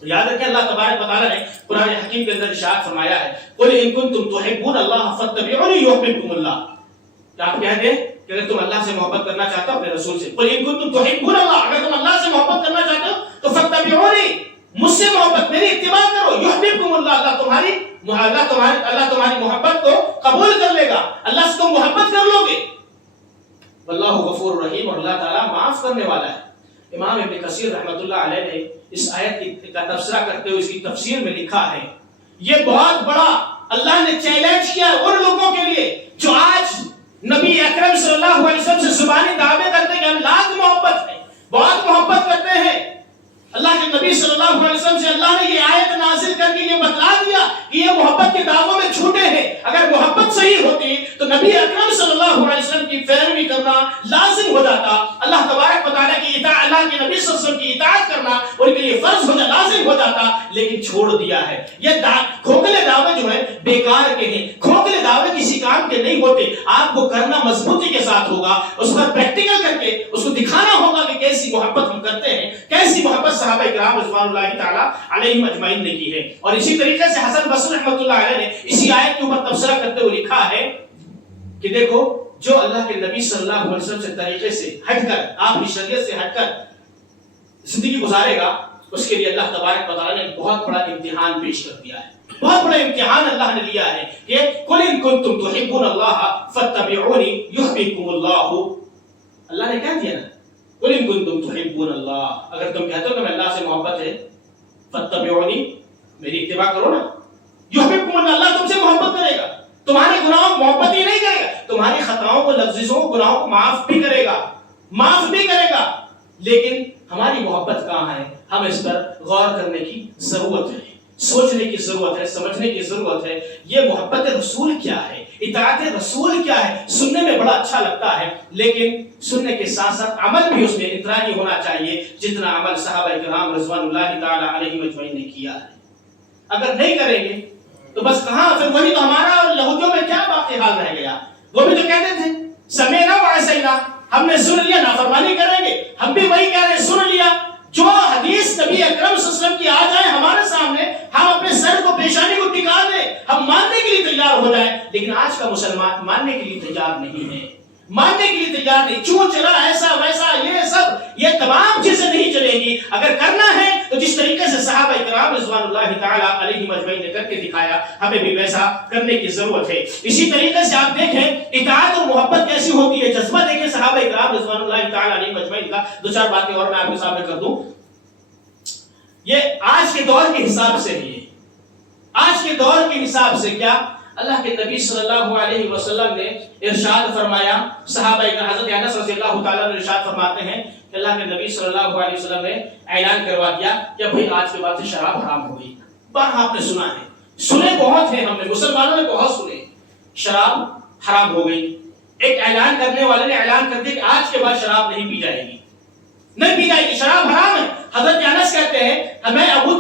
یاد رکھیں اللہ تبارک و تعالیٰ نے قرآن حکیم کے اندر ارشاد فرمایا ہے قل ان کنتم تحبون اللہ فاتبعونی یحببکم اللہ. کیا آپ کہہ دیں کہ اگر تم اللہ سے محبت کرنا چاہتے ہو اپنے رسول سے، قل ان کنتم تحبون اللہ، اگر تم اللہ سے محبت کرنا چاہتے ہو تو فاتبعونی، مجھ سے محبت، میری اتباع کرو، یحببکم اللہ، اللہ تمہاری محبت کو قبول کر لے گا، اللہ سے تم محبت کر لو گے. واللہ غفور رحیم، اور اللہ تعالیٰ معاف کرنے والا ہے. امام ابن کثیر رحمۃ اللہ علیہ نے اس آیت کا تبصرہ کرتے ہوئے اس کی تفسیر میں لکھا ہے یہ بہت بڑا اللہ نے چیلنج کیا ان لوگوں کے لیے جو آج نبی اکرم صلی اللہ علیہ وسلم سے زبانی دعوے کرتے ہیں کہ ہم لاکھ محبت ہے، بہت محبت کرتے ہیں. اللہ کے نبی صلی اللہ علیہ وسلم سے اللہ نے یہ آیت نازل کر کے یہ بتلا دیا کہ یہ محبت کے دعووں میں جھوٹے ہیں. اگر محبت صحیح ہوتی تو نبی اکرم صلی اللہ علیہ وسلم کی پیروی کرنا لازم ہو جاتا، اللہ تبارک و تعالیٰ کی اطاعت، اللہ کے نبی صلی اللہ علیہ وسلم کی اطاعت کرنا ان کے لیے فرض ہو جاتا، لازم ہو جاتا، لیکن چھوڑ دیا ہے. یہ کھوکھلے دعوے جو ہیں بیکار کے ہیں، کھوکھلے دعوے کسی کام کے نہیں ہوتے. آپ کو کرنا مضبوطی کے ساتھ ہوگا، اس پر پریکٹیکل کر کے اس کو دکھانا ہوگا کہ کیسی محبت ہم کرتے ہیں، کیسی محبت صحابہ کرام رضوان اللہ تعالیٰ علیہم اجمعین نے کی ہے. اور اسی طریقے سے حسن بصری رحمۃ اللہ علیہ نے اسی آیت کے اوپر تبصرہ کرتے ہوئے لکھا ہے کہ دیکھو جو اللہ کے نبی صلی اللہ علیہ وسلم سے طریقے سے ہٹ کر، آپ کی شریعت سے ہٹ کر زندگی گزارے گا، اس کے لیے اللہ تبارک و تعالیٰ نے بہت بڑا امتحان پیش کر دیا ہے. بہت بڑا امتحان اللہ نے لیا ہے کہ قل ان کنتم تحبون اللہ فاتبعونی یحببکم اللہ. اللہ نے کہہ دیا نا قل ان کنتم تحبون اللہ، اگر تم کہتے ہو کہ میں اللہ سے محبت ہے، فاتبعونی، میری اتباع کرو نا، یحببکم اللہ، اللہ تم سے محبت کرے گا، تمہارے گناہوں کو محبت ہی نہیں کرے گا، تمہاری خطاؤں کو، لفظوں کو، گناہوں کو معاف بھی کرے گا، معاف بھی کرے گا. لیکن ہماری محبت کہاں ہے؟ ہم اس پر غور کرنے کی ضرورت ہے، سوچنے کی ضرورت ہے، سمجھنے کی ضرورت ہے. یہ محبت رسول کیا ہے، اطاعت رسول کیا ہے؟ سننے میں بڑا اچھا لگتا ہے، لیکن سننے کے ساتھ ساتھ عمل بھی اس میں اتنا ہی ہونا چاہیے جتنا عمل صحابہ کرام رضوان اللہ تعالی علیہم اجمعین نے کیا ہے. اگر نہیں کریں گے تو بس کہاں، پھر وہی تو ہمارا اور یہودیوں میں کیا باقی حال رہ گیا. وہ بھی تو کہتے تھے سمعنا وعصینا، ہم نے سن لیا، نافرمانی کریں گے. ہم بھی وہی کہہ رہے ہیں، سن لیا. جو حدیث نبی اکرم صلی اللہ علیہ وسلم کی آ جائے ہمارے سامنے، ہم اپنے سر کو، پیشانی کو ٹکا دیں، ہم ماننے کے لیے تیار ہو جائیں. لیکن آج کا مسلمان ماننے کے لیے تیار نہیں ہے، ماننے کے لیے تیار نہیں. چون چلا ایسا ویسا، یہ سب، یہ تمام چیزیں نہیں چلیں گی. اگر کرنا ہے تو جس طریقے سے صحابہ کرام رضوان اللہ تعالی علیہم اجمعین نے کر کے دکھایا، ہمیں بھی ویسا کرنے کی ضرورت ہے. اسی طریقے سے آپ دیکھیں اطاعت اور محبت کیسی ہوتی ہے، جذبہ دیکھیں صحابہ کرام رضوان اللہ تعالی علیہم اجمعین کا. دو چار باتیں اور میں آپ کے سامنے کر دوں. یہ آج کے دور کے حساب سے نہیں ہے، آج کے دور کے حساب سے کیا اللہ کے نبی صلی اللہ علیہ وسلم نے ارشاد فرمایا. صحابہ حضرت انس رضی اللہ تعالیٰ نے ارشاد فرماتے ہیں کہ اللہ کے نبی صلی اللہ علیہ وسلم نے اعلان کروا دیا کہ بھئی آج کے بعد سے شراب حرام ہو گئی. بار آپ نے سنا ہے، سنے بہت ہیں، ہم نے مسلمانوں نے بہت سنے، شراب حرام ہو گئی. ایک اعلان کرنے والے نے اعلان کر دیا کہ آج کے بعد شراب نہیں پی جائے گی، نہیں پی جائے گی، شراب حرام ہے۔ حضرت انس کہتے ہیں ہمیں ابو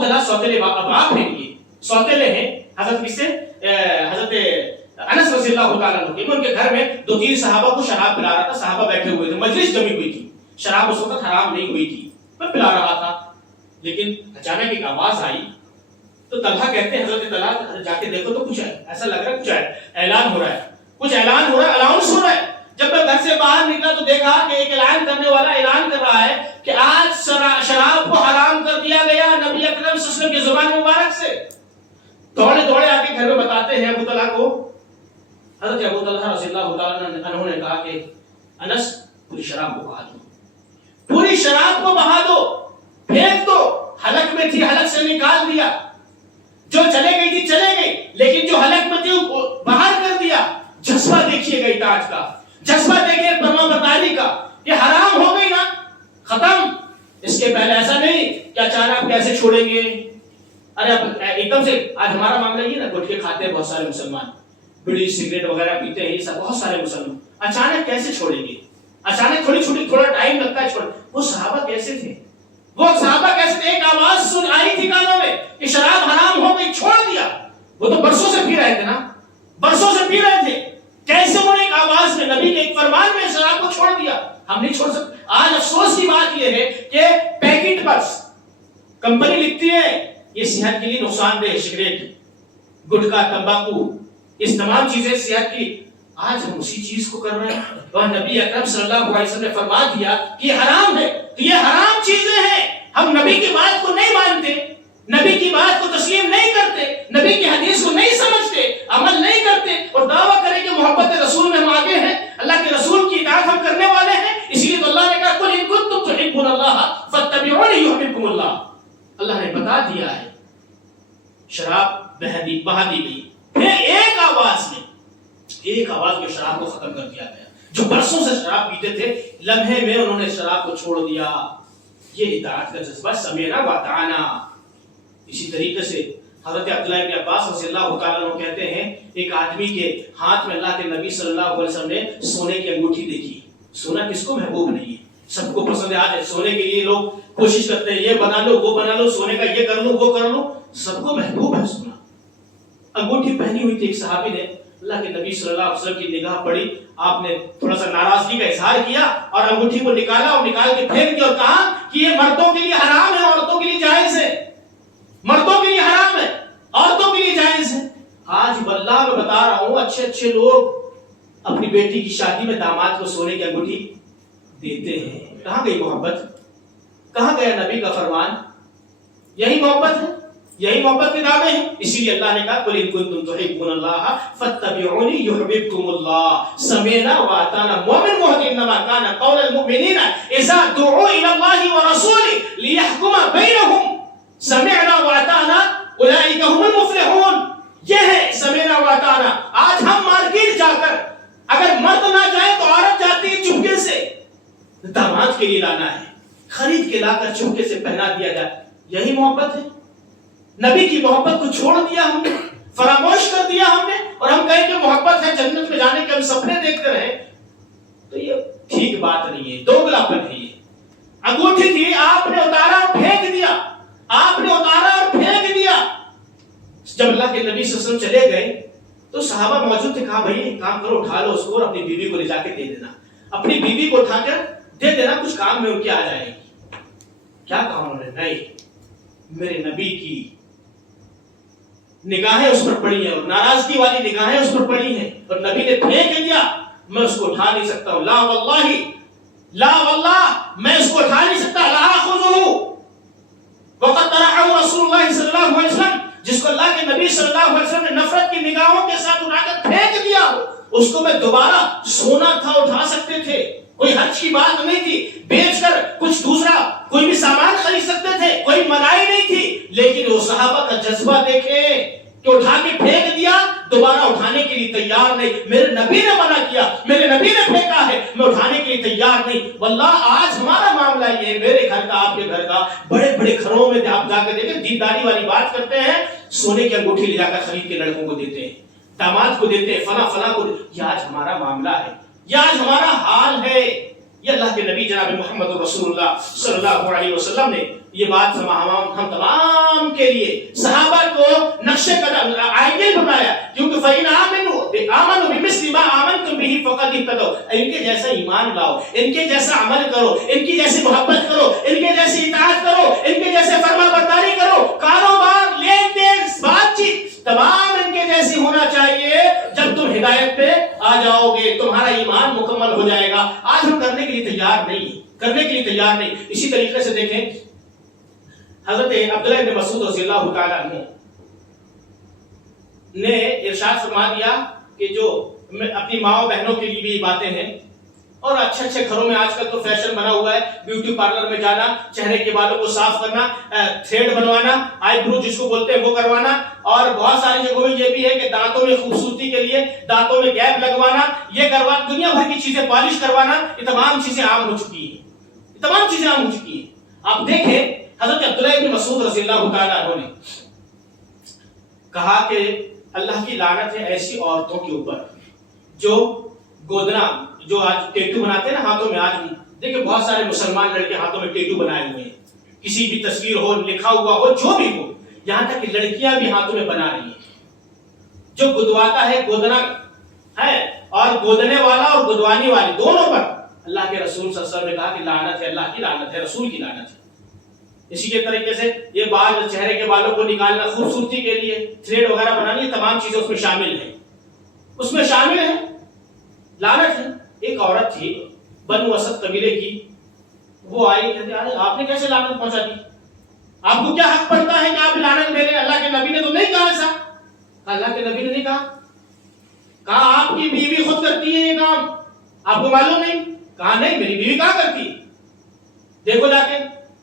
طلحہ سوتیلے باپ ہیں، یہ سوتیلے ہیں حضرت کس سے؟ حضرت انس رضی اللہ تعالیٰ عنہ کے۔ ان کے گھر میں 2-3 صحابہ کو شراب پلا رہا تھا، صحابہ بیٹھے ہوئے تھے، مجلس جمی ہوئی تھی، شراب اس وقت حرام نہیں ہوئی تھی، میں پلا رہا تھا، لیکن اچانک ایک آواز آئی تو طلحہ کہتے ہیں حضرت طلحہ جا کے دیکھو تو کچھ ایسا لگ رہا ہے، کچھ اعلان ہو رہا ہے، کچھ اعلان ہو رہا ہے، الاؤنس ہو رہا ہے۔ جب میں گھر سے باہر نکلا تو دیکھا کہ ایک اعلان کرنے والا اعلان کر رہا ہے کہ آج شراب کو حرام کر دیا گیا نبی اکرم صلی اللہ علیہ وسلم کی زبان مبارک سے۔ دوڑے آ کے گھر میں بتاتے ہیں ابو طلحہ کو۔ حضرت ابو طلحہ رضی اللہ تعالیٰ عنہ نے کہا کہ انس پوری شراب کو بہا دو، پوری شراب کو بہا دو، پھینک دو، حلق میں تھی حلق سے نکال دیا، جو چلے گئی تھی چلے گئی، لیکن جو حلق میں تھی باہر کر دیا۔ جذبہ دیکھیے گئی تاج کا، جذبہ دیکھیے فرما برداری کا، یہ حرام ہو گئی نا، ختم۔ اس کے پہلے ایسا نہیں کہ اچانک آپ کیسے چھوڑیں گے، ارے ایک دم سے آج ہمارا معاملہ یہ نا، گٹکے کھاتے ہیں بہت سارے مسلمان، بیڑی سگریٹ وغیرہ پیتے ہیں، یہ سب بہت سارے مسلمان، اچانک کیسے چھوڑیں گے؟ اچانک تھوڑا ٹائم لگتا ہے چھوڑ۔ وہ صحابہ کیسے تھے؟ وہ صحابہ کیسے تھے؟ ایک آواز سن آئی تھی کانوں میں کہ شراب حرام ہو گئی، چھوڑ دیا۔ وہ تو برسوں سے پی رہے تھے نا، برسوں سے پی رہے تھے، کیسے انہوں نے ایک آواز میں نبی کے ایک فرمان میں شراب کو چھوڑ دیا؟ ہم نہیں چھوڑ سکتے۔ آج افسوس کی بات یہ ہے کہ پیکٹ پر کمپنی لکھتی ہے یہ صحت کے لیے نقصان دہ، سگریٹ، گٹکا، تمباکو، اس تمام چیزیں صحت کی، آج ہم اسی چیز کو کر رہے ہیں۔ اور نبی اکرم صلی اللہ علیہ وسلم نے فرما دیا کہ یہ حرام ہے، تو یہ حرام چیزیں ہیں، ہم نبی کی بات کو نہیں مانتے، نبی کی بات کو تسلیم نہیں کرتے، نبی کی حدیث کو نہیں سمجھتے، عمل نہیں کرتے، اور دعویٰ کریں کہ محبت رسول میں ہم آگے ہیں، اللہ کے رسول کی اطاعت ہم کرنے والے ہیں۔ اس لیے تو اللہ نے کہا قل ان کنتم تحبون اللہ فاتبعونی یحببکم اللہ۔ اللہ نے بتا دیا ہے شراب بہا دی گئی، پھر ایک آواز میں شراب کو ختم کر دیا گیا۔ جو برسوں سے شراب پیتے تھے، لمحے میں انہوں نے شراب کو چھوڑ دیا۔ یہ اطاعت کا جذبہ، سمعنا واطعنا۔ اسی طریقے سے حضرت عبداللہ بن عباس رضی اللہ تعالیٰ عنہ کہتے ہیں ایک آدمی کے ہاتھ میں اللہ کے نبی صلی اللہ علیہ وسلم نے سونے کی انگوٹھی دیکھی۔ سونا کس کو محبوب نہیں ہے؟ سب کو پسند ہے۔ آج سونے کے لیے لوگ کوشش کرتے ہیں، یہ بنا لو وہ بنا لو، سونے کا یہ کر لو وہ کر لو، سب کو محبوب ہے سونا۔ انگوٹھی پہنی ہوئی تھی، ایک صحابی نے اللہ کے نبی صلی اللہ علیہ وسلم کی نگاہ پڑی، آپ نے تھوڑا سا ناراضگی کا اظہار کیا اور انگوٹھی کو نکالا اور نکال کے پھینک دیا اور کہا کہ یہ مردوں کے لیے حرام ہے، عورتوں کے لیے جائز ہے، مردوں کے لیے حرام ہے، عورتوں کے لیے جائز ہے۔ آج واللہ میں بتا رہا ہوں، اچھے لوگ اپنی بیٹی کی شادی میں داماد کو سونے کی انگوٹھی دیتے ہیں۔ کہاں گئی محبت؟ کہاں گیا نبی کا فرمان؟ یہی محبت ہے، یہی محبت کے دعوے ہیں۔ اسی لیے اللہ نے کہا قل ان کنتم تحبون اللہ فاتبعونی یحببکم اللہ سمعنا واطعنا۔ مومن وہ ہے انما کان قول المؤمنین اذا دعوا الی اللہ ورسولہ لیحکم بینہم سمعنا واطعنا اولئک هم المفلحون۔ یہ ہے سمعنا واطعنا۔ آج ہم مارکیٹ جا کر اگر مرد نہ جائے تو عورت جاتی ہے چپکے سے، داماد کے لیے لانا ہے، خرید کے لا کر چپکے سے پہنا دیا جائے۔ یہی محبت ہے؟ نبی کی محبت کو چھوڑ دیا ہم نے، فراموش کر دیا ہم نے، اور ہم کہیں کہ محبت ہے جنت میں جانے کے ہم سپنے دیکھتے رہے، تو یہ ٹھیک بات نہیں ہے، دوگلاپن ہے یہ۔ انگوٹھی تھی، آپ نے اتارا اور پھینک دیا، آپ نے اتارا اور پھینک دیا۔ جب اللہ کے نبی صلی اللہ علیہ وسلم چلے گئے تو صحابہ موجود تھے، کہا بھائی ایک کام کرو، اٹھا لو اس کو اور اپنی بیوی کو لے جا کے دے دینا، اپنی بیوی کو اٹھا کر دے دینا، کچھ کام میں ان کی آ جائے گی۔ کیا کہا انہوں نے؟ نہیں، میرے نبی کی نگاہیں اس پر پڑی ہیں اور ناراضگی والی نگاہیں اس پر پڑی ہیں، اور نبی نے پھینک دیا، میں اس کو اٹھا نہیں سکتا ہوں، لا واللہ لا واللہ میں اس کو اٹھا نہیں سکتا، لا آخذہ وقد طرحہ رسول اللہ صلی اللہ علیہ وسلم، جس کو اللہ کے نبی صلی اللہ علیہ وسلم نے نفرت کی نگاہوں کے ساتھ اٹھا کر پھینک دیا، اس کو میں دوبارہ سونا تھا اٹھا سکتے تھے، کوئی حج کی بات نہیں تھی، بیچ کر کچھ دوسرا کوئی بھی سامان خرید سکتے تھے، کوئی منائی نہیں تھی، لیکن وہ صحابہ کا جذبہ دیکھے کہ اٹھا کے پھینک دیا، دوبارہ اٹھانے کے لیے تیار نہیں۔ میرے نبی نے منع کیا، میرے نبی نے پھینکا ہے، میں اٹھانے کے لیے تیار نہیں۔ واللہ آج ہمارا معاملہ یہ ہے، میرے گھر کا، آپ کے گھر کا، بڑے بڑے گھروں میں آپ جا کے دیکھیں، دینداری والی بات کرتے ہیں، سونے کی انگوٹھی لے جا کر خرید کے لڑکوں کو دیتے ہیں، داماد کو دیتے ہیں، فلاں فلاں کو، یہ آج ہمارا معاملہ ہے، یہ آج ہمارا حال ہے۔ یہ اللہ کے نبی جناب محمد رسول اللہ صلی اللہ علیہ وسلم نے یہ بات ہم تمام کے لیے صحابہ کو نقش قدم آئیڈیل بنایا، کیونکہ فَإِنْ آمَنُوا بِمِثْلِ مَا آمَنْتُمْ بِهِ فَقَدِ اهْتَدَوْا، ان کے جیسا ایمان لاؤ، ان کے جیسا عمل کرو، ان کی جیسی محبت کرو، ان کے جیسی اطاعت کرو، ان کے جیسے فرما برداری کرو، کاروبار، لین دین، بات چیت تمام ان کے جیسی ہونا چاہیے۔ جب تم ہدایت پہ آ جاؤ گے تمہارا ایمان مکمل ہو جائے گا۔ آج ہم کرنے کے لیے تیار نہیں، کرنے کے لیے تیار نہیں۔ اسی طریقے سے دیکھیں حضرت عبداللہ بن مسعود رضی اللہ تعالیٰ عنہ نے ارشاد فرما دیا کہ جو اپنی ماں و بہنوں کے لیے بھی باتیں ہیں، اور اچھے اچھے گھروں میں آج کل تو فیشن بنا ہوا ہے بیوٹی پارلر میں جانا، چہرے کے بالوں کو صاف کرنا، تھریڈ بنوانا، آئی برو جس کو بولتے ہیں وہ کروانا، اور بہت ساری جگہوں میں یہ بھی ہے کہ دانتوں میں خوبصورتی کے لیے دانتوں میں گیپ لگوانا، یہ کروانا، دنیا بھر کی چیزیں پالش کروانا، یہ تمام چیزیں عام ہو چکی ہیں، یہ تمام چیزیں عام ہو چکی ہیں۔ آپ دیکھیں حضرت عبداللہ بن مسعود رضی اللہ تعالیٰ عنہ نے کہا کہ اللہ کی لعنت ہے ایسی عورتوں کے اوپر جو گودنا، جو آج ٹیٹو بناتے ہیں نا ہاتھوں میں۔ آج دیکھیں بہت سارے مسلمان لڑکے ہاتھوں میں ٹیٹو بنائے ہوئے ہیں، کسی بھی تصویر ہو، لکھا ہوا ہو، جو بھی ہو، یہاں تک کہ لڑکیاں بھی ہاتھوں میں بنا رہی ہیں۔ جو گدواتا ہے گودنا ہے، اور گودنے والا اور گدوانی والی دونوں پر اللہ کے رسول صلی اللہ علیہ وسلم نے کہا کہ لعنت ہے، اللہ کی لعنت ہے، رسول کی لعنت ہے۔ اسی کے طریقے سے یہ بال، چہرے کے بالوں کو نکالنا خوبصورتی کے لیے، تھریڈ وغیرہ بنانی، تمام چیزیں اس میں شامل ہیں، اس میں شامل ہیں، لعنت ہے۔ ایک عورت تھی بنو اسد قبیلے کی، وہ آئی کہتے آپ نے کیسے لعنت پہنچا دی؟ آپ کو کیا حق پڑتا ہے کہ آپ لعنت بھیجیں؟ اللہ کے نبی نے تو نہیں کہا ایسا، اللہ کے نبی نے نہیں کہا آپ کی بیوی خود کرتی ہے یہ کام، آپ کو معلوم نہیں؟ کہا نہیں، میری بیوی کہاں کرتی، دیکھو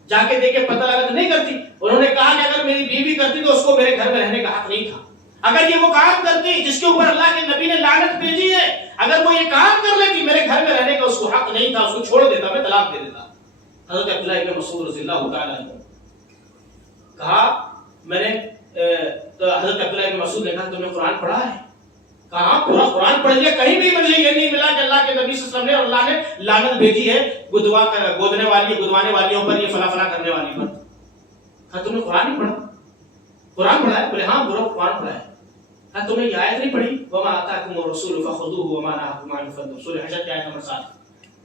جا کے دیکھے پتہ لگا تو نہیں کرتی۔ انہوں نے کہا کہ اگر میری بیوی کرتی تو اس کو میرے گھر میں رہنے کا حق نہیں تھا۔ اگر یہ وہ کام کرتی جس کے اوپر اللہ کے نبی نے لعنت بھیجی ہے، اگر وہ یہ کام کر لیتی میرے گھر میں رہنے کا اس کو حق نہیں تھا، اس کو چھوڑ دیتا، میں طلاق دے دیتا۔ حضرت عبداللہ بن مسعود رضی اللہ تعالیٰ عنہ کہا میں نے، تو حضرت عبداللہ بن مسعود نے کہا تم نے قرآن پڑھا ہے؟ کہا پورا قرآن پڑھ لیا، کہیں بھی مجھے یہ نہیں ملا کہ اللہ کے نبی صلی اللہ علیہ وسلم نے اور اللہ نے لعنت بھیجی ہے گودنے والی، گدوانے والیوں پر، یہ فلاں فلاں کرنے والی پر۔ کہا تم نے قرآن نہیں پڑھا؟ قرآن پڑھا ہے؟ بولے ہاں پورا قرآن پڑھا ہے۔ کہا تم نے یہ آیت نہیں پڑھی وَمَا آتَاكُمُ الرَّسُولُ فَخُذُوهُ وَمَا نَهَاكُمْ عَنْهُ فَانتَهُوا، سورہ حشر کی آیت نمبر 7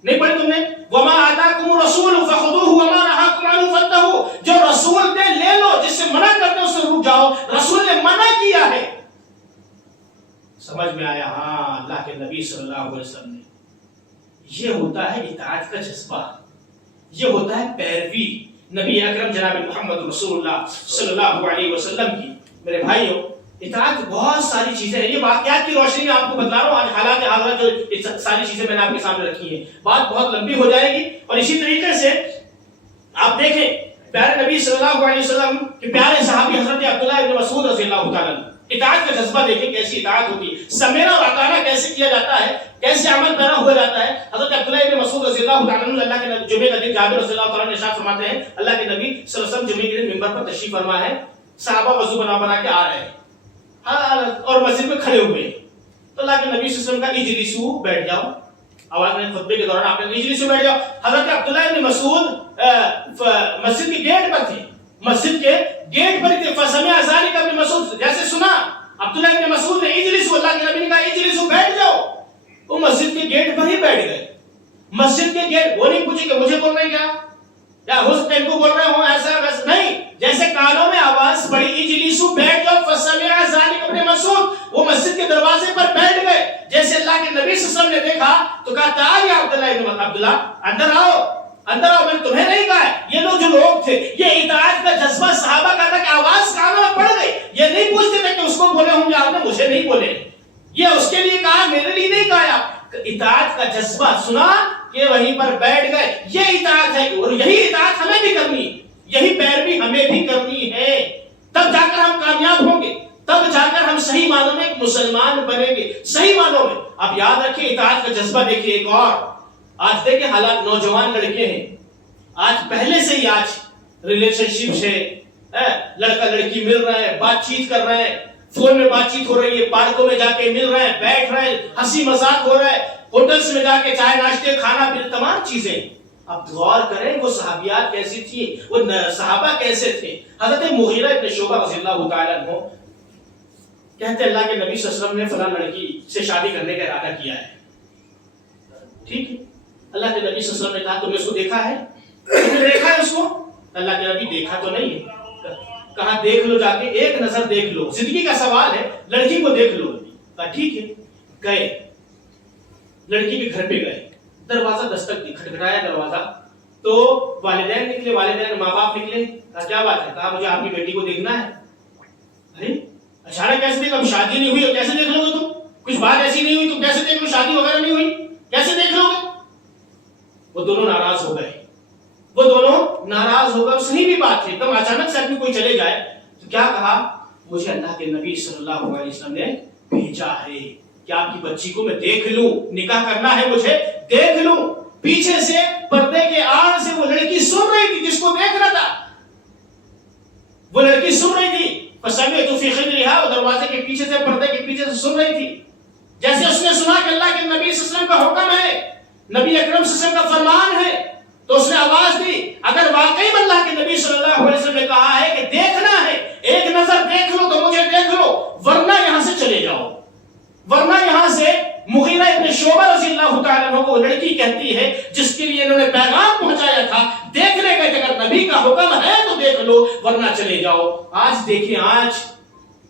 نہیں پڑھی تم نے؟ وَمَا آتَاكُمُ الرَّسُولُ فَخُذُوهُ وَمَا نَهَاكُمْ عَنْهُ فَانتَهُوا، جو رسول دے لے لو، جس سے منع کرتے اس سے رک جاؤ، رسول نے منع کیا ہے۔ سمجھ میں آیا؟ ہاں، اللہ کے نبی صلی اللہ علیہ وسلم نے، یہ ہوتا ہے اطاعت کا جذبہ، یہ ہوتا ہے پیروی نبی اکرم جناب محمد رسول اللہ صلی اللہ علیہ وسلم کی۔ میرے بھائیوں، اطاعت بہت ساری چیزیں ہیں، یہ واقعات کی روشنی میں آپ کو بتا رہا ہوں، آج حالات حاضرہ جو ساری چیزیں میں نے آپ کے سامنے رکھی ہیں، بات بہت لمبی ہو جائے گی۔ اور اسی طریقے سے آپ دیکھیں پیارے نبی صلی اللہ علیہ وسلم کے پیارے صحابی حضرت عبداللہ بن مسعود رضی اللہ تعالیٰ عنہ، اطاعت کا جذبہ دیکھیں کیسی اطاعت ہوتی ہے، سمیرا اور اطاعنا کیسے کیا جاتا ہے، کیسے عمل پیرا ہوا جاتا ہے۔ حضرت عبداللہ بن مسعود رضی اللہ تعالیٰ عنہ اللہ کے جمعے کا دن، جابر رضی اللہ تعالیٰ عنہ ارشاد فرماتے ہیں اللہ کے نبی صلی اللہ علیہ وسلم جمعے کے دن منبر پر تشریف فرما ہے، صحابہ وضو بنا کے آ رہے ہیں اور مسجد میں کھڑے ہوئے، تو اللہ کے نبی صلی اللہ علیہ وسلم کا اجلسو، بیٹھ جاؤ، آواز میں خطبے کے دوران آپ نے اجلسو بیٹھ جاؤ۔ حضرت عبداللہ بن مسعود مسجد کے گیٹ پر تھے، مسجد کے گیٹ پر تھے، فسمع ذلک ابن مسعود، جیسے سنا عبداللہ بن مسعود نے اجلسو، اللہ کے نبی نے کہا اجلسو، بیٹھ جاؤ، وہ مسجد کے گیٹ پر ہی بیٹھ گئے۔ مسجد کے گیٹ، وہ نہیں پوچھے کہ مجھے بول رہے کیا، یا ہو سکتا ہے ان کو بول رہے ہوں ایسا ویسا، نہیں، جیسے کانوں میں آواز پڑی اجلسو، بیٹھ جاؤ، فسمع ذلک ابن مسعود، وہ مسجد کے دروازے پر بیٹھ گئے۔ جیسے اللہ کے نبی صلی اللہ علیہ وسلم نے دیکھا تو کہا تعال یا عبداللہ، اندر آؤ، اندر آؤ، میں نے تمہیں نہیں کہا ہے۔ یہ لوگ جو لوگ تھے، یہ اطاعت کا جذبہ صحابہ کا تھا کہ آواز کانوں میں پڑ گئی، یہ نہیں پوچھتے تھے کہ اس کو بولے ہوں گے آپ نے، مجھے نہیں بولے، یہ اس کے لیے کہا، میرے لیے نہیں کہا۔ اطاعت کا جذبہ سنا کہ وہیں پر بیٹھ گئے، یہ اطاعت ہے، اور یہی اطاعت ہمیں بھی کرنی ہے، یہی پیروی ہمیں بھی کرنی ہے، تب جا کر ہم کامیاب ہوں گے، تب جا کر ہم صحیح معنوں میں ایک مسلمان بنیں گے، صحیح معنوں میں۔ آپ یاد رکھیں اطاعت کا جذبہ دیکھیں۔ ایک اور آج دیکھیں حالات، نوجوان لڑکے ہیں آج پہلے سے ہی آج ریلیشن شپ سے لڑکا لڑکی مل رہے ہیں، بات چیت کر رہے ہیں، فون میں بات چیت ہو رہی ہے، پارکوں میں جا کے مل رہے ہیں، بیٹھ رہے ہیں، ہنسی مذاق ہو رہا ہے، ہوٹلس میں جا کے چائے ناشتے کھانا پینا تمام چیزیں. اب غور کریں وہ صحابیات کیسی تھی، وہ صحابہ کیسے تھے. حضرت مغیرہ ابن شعبہ رضی اللہ تعالیٰ عنہ کہتے ہیں اللہ کے نبی صلی اللہ علیہ وسلم نے فلاں لڑکی سے شادی کرنے کا ارادہ کیا ہے. ٹھیک ہے، اللہ کے نبی صلی اللہ علیہ وسلم نے کہا تم نے اس کو دیکھا ہے؟ تم نے دیکھا ہے اس کو؟ اللہ کے نبی دیکھا تو نہیں ہے. کہا دیکھ لو، جا کے ایک نظر دیکھ لو، زندگی کا سوال ہے، لڑکی کو دیکھ لو. کہا ٹھیک ہے. گئے لڑکی کے گھر پہ گئے، دروازہ دستک دی، کھٹکھٹایا دروازہ تو والدین نکلے، والدین ماں باپ نکلے. کہا کیا بات ہے؟ کہا مجھے آپ کی بیٹی کو دیکھنا ہے. ارے اچانک کیسے دیکھو؟ شادی نہیں ہوئی کیسے دیکھ لو گے تم؟ کچھ بات ایسی نہیں ہوئی تم کیسے دیکھ لو؟ شادی وغیرہ نہیں ہوئی کیسے دیکھ لو گے؟ وہ دونوں ناراض ہو گئے، وہ دونوں ناراض ہو گئے. صحیح بھی بات ہے، تم اچانک سے آدمی کوئی چلے جائے تو کیا کہا؟ مجھے اللہ کے نبی صلی اللہ علیہ وسلم نے بھیجا ہے کہ آپ کی بچی کو میں دیکھ لوں، نکاح کرنا ہے مجھے، دیکھ لوں. پیچھے سے پردے کے آڑ سے وہ لڑکی سن رہی تھی جس کو دیکھ رہا تھا، وہ لڑکی سن رہی تھی. فسمعت فی خدرها، وہ دروازے کے پیچھے سے، پردے کے پیچھے سے سن رہی تھی. جیسے اس نے سنا کہ اللہ کے نبی صلی اللہ علیہ وسلم کا حکم ہے، نبی اکرم صلی اللہ علیہ وسلم کا فرمان ہے، تو اس نے آواز دی اگر واقعی اللہ کے نبی صلی اللہ علیہ وسلم نے کہا ہے کہ دیکھنا ہے، ایک نظر دیکھ لو تو مجھے دیکھ لو، ورنہ یہاں سے چلے جاؤ. ورنہ یہاں سے. مغیرہ ابن شعبہ رضی اللہ تعالیٰ عنہ کو لڑکی کہتی ہے جس کے لیے انہوں نے پیغام پہنچایا تھا، دیکھنے گئے تھے، اگر نبی کا حکم ہے تو دیکھ لو ورنہ چلے جاؤ. آج دیکھیں،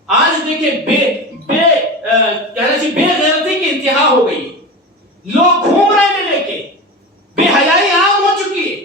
آج دیکھیں بے غیرتی کی انتہا ہو گئی. لوگ گھوم رہے ہیں لے کے، بے حیائی عام ہو چکی ہے.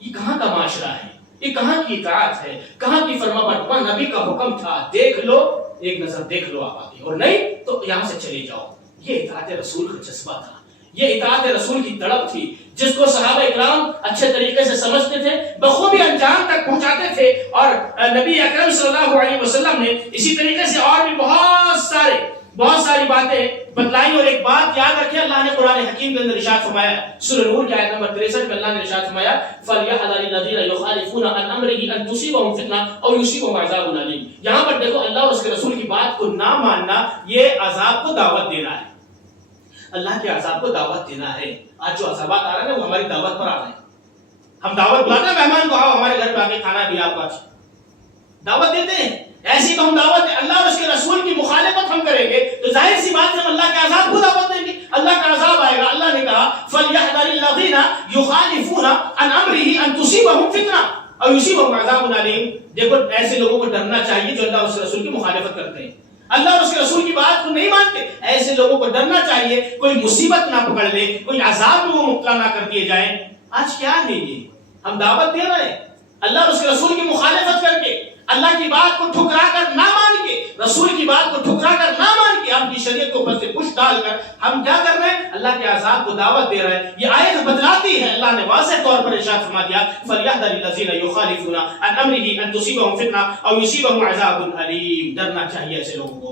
یہ کہاں کا معاشرہ ہے؟ یہ کہاں کی اطاعت ہے؟ کہاں کی فرما برداری؟ نبی کا حکم تھا دیکھ لو، ایک نظر دیکھ لو آپ آگے، اور نہیں تو یہاں سے چلے جاؤ. یہ اطاعت رسول کا جذبہ تھا، یہ اطاعت رسول کی تڑپ تھی جس کو صحابہ اکرام اچھے طریقے سے سمجھتے تھے، بخوبی انجام تک پہنچاتے تھے. اور نبی اکرم صلی اللہ علیہ وسلم نے اسی طریقے سے اور بھی بہت ساری باتیں بتلائی. اور ایک بات یاد رکھیں، اللہ نے قرآن حکیم کے اندر ارشاد فرمایا، سورہ نور کی آیت نمبر 63 میں اللہ نے ارشاد فرمایا فَلْيَحْذَرِ الَّذِينَ يُخَالِفُونَ عَنْ أَمْرِهِ أَن تُصِيبَهُمْ فِتْنَةٌ أَوْ يُصِيبَهُمْ عَذَابٌ أَلِيمٌ. یہاں پر دیکھو اللہ اور اس کے رسول کی بات کو نہ ماننا یہ عذاب کو دعوت دینا ہے، اللہ کے عذاب کو دعوت دینا ہے. آج جو عذابات آ رہے ہیں وہ ہماری دعوت پر آ رہے ہیں. ہم دعوت بلاتے ہیں مہمان کو، آؤ ہمارے گھر پہ آ کے کھانا بھی آپ کو دعوت دیتے ہیں. ایسی تو ہم دعوت دیں، اللہ اور اس کے رسول کی مخالفت ہم کریں گے تو ظاہر سی بات ہے ہم اللہ کے عذاب کو دعوت دیں گے، اللہ کا عذاب آئے گا. اللہ نے کہا فَلْيَحْذَرِ الَّذِينَ يُخَالِفُونَ عَنْ أَمْرِهِ أَن تُصِيبَهُمْ فِتْنَةٌ أَوْ يُصِيبَهُمْ عَذَابٌ أَلِيمٌ. دیکھو ایسے لوگوں کو ڈرنا چاہیے جو اللہ اور اس کے رسول کی مخالفت کرتے ہیں، اللہ اور اس کے رسول کی بات کو نہیں مانتے. ایسے لوگوں کو ڈرنا چاہیے کوئی مصیبت نہ پکڑ لے، کوئی عذاب میں وہ مبتلا نہ کر دیے جائیں. آج کیا ہے یہ؟ ہم دعوت دے رہے ہیں اللہ اور اس کے رسول کی مخالفت کر کے، اللہ کی بات کو ٹھکرا کر نہ مان کے، رسول کی بات کو ٹھکرا کر نہ مان کے، آپ کی شریعت کو اوپر سے پش ڈال کر ہم کیا کر رہے ہیں؟ اللہ کے عذاب کو دعوت دے رہے ہیں. یہ آیت بتلاتی ہے، اللہ نے واضح طور پر ارشاد فرما دیا فَلْيَحْذَرِ الَّذِينَ يُخَالِفُونَ عَنْ أَمْرِهِ أَن تُصِيبَهُمْ فِتْنَةٌ أَوْ يُصِيبَهُمْ عَذَابٌ أَلِيمٌ. ڈرنا چاہیے ایسے لوگوں کو.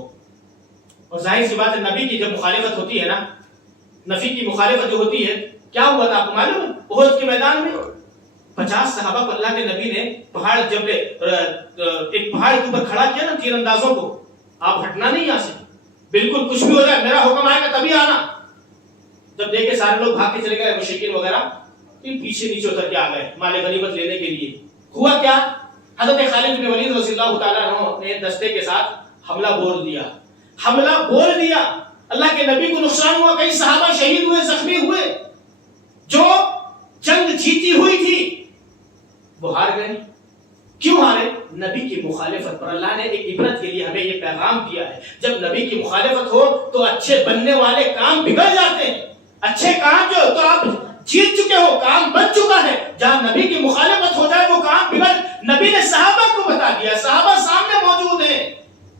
اور ظاہر سی بات ہے نبی کی جب مخالفت ہوتی ہے نا، نبی کی مخالفت جو ہوتی ہے، کیا ہوا تھا آپ کو معلوم ہے؟ احد کے میدان میں 50 صحابہ کو اللہ کے نبی نے جب ایک پہاڑ کے اوپر کھڑا کیا نا تیر اندازوں کو، آپ ہٹنا نہیں یہاں سے، بالکل کچھ بھی ہو جائے میرا حکم آئے گا تبھی آنا. جب دیکھے سارے لوگ بھاگ کے چلے گئے مشرکین وغیرہ، پیچھے نیچے اتر کے آ گئے مال غنیمت لینے کے لیے. ہوا کیا؟ حضرت خالد بن ولید رضی اللہ تعالیٰ عنہ نے دستے کے ساتھ حملہ بول دیا. اللہ کے نبی کو نقصان ہوا، کئی صحابہ شہید ہوئے، زخمی ہوئے. جو جنگ جیتی ہوئی تھی وہ ہار گئے. کیوں ہارے؟ نبی کی مخالفت پر. اللہ نے ایک عبرت کے لیے ہمیں یہ پیغام دیا ہے، جب نبی کی مخالفت ہو تو اچھے بننے والے کام بگڑ جاتے ہیں. اچھے کام جو تو آپ جیت چکے ہو، کام بن چکا ہے، جہاں نبی کی مخالفت ہو جائے وہ کام بگڑ. نبی نے صحابہ کو بتا دیا، صحابہ سامنے موجود ہیں،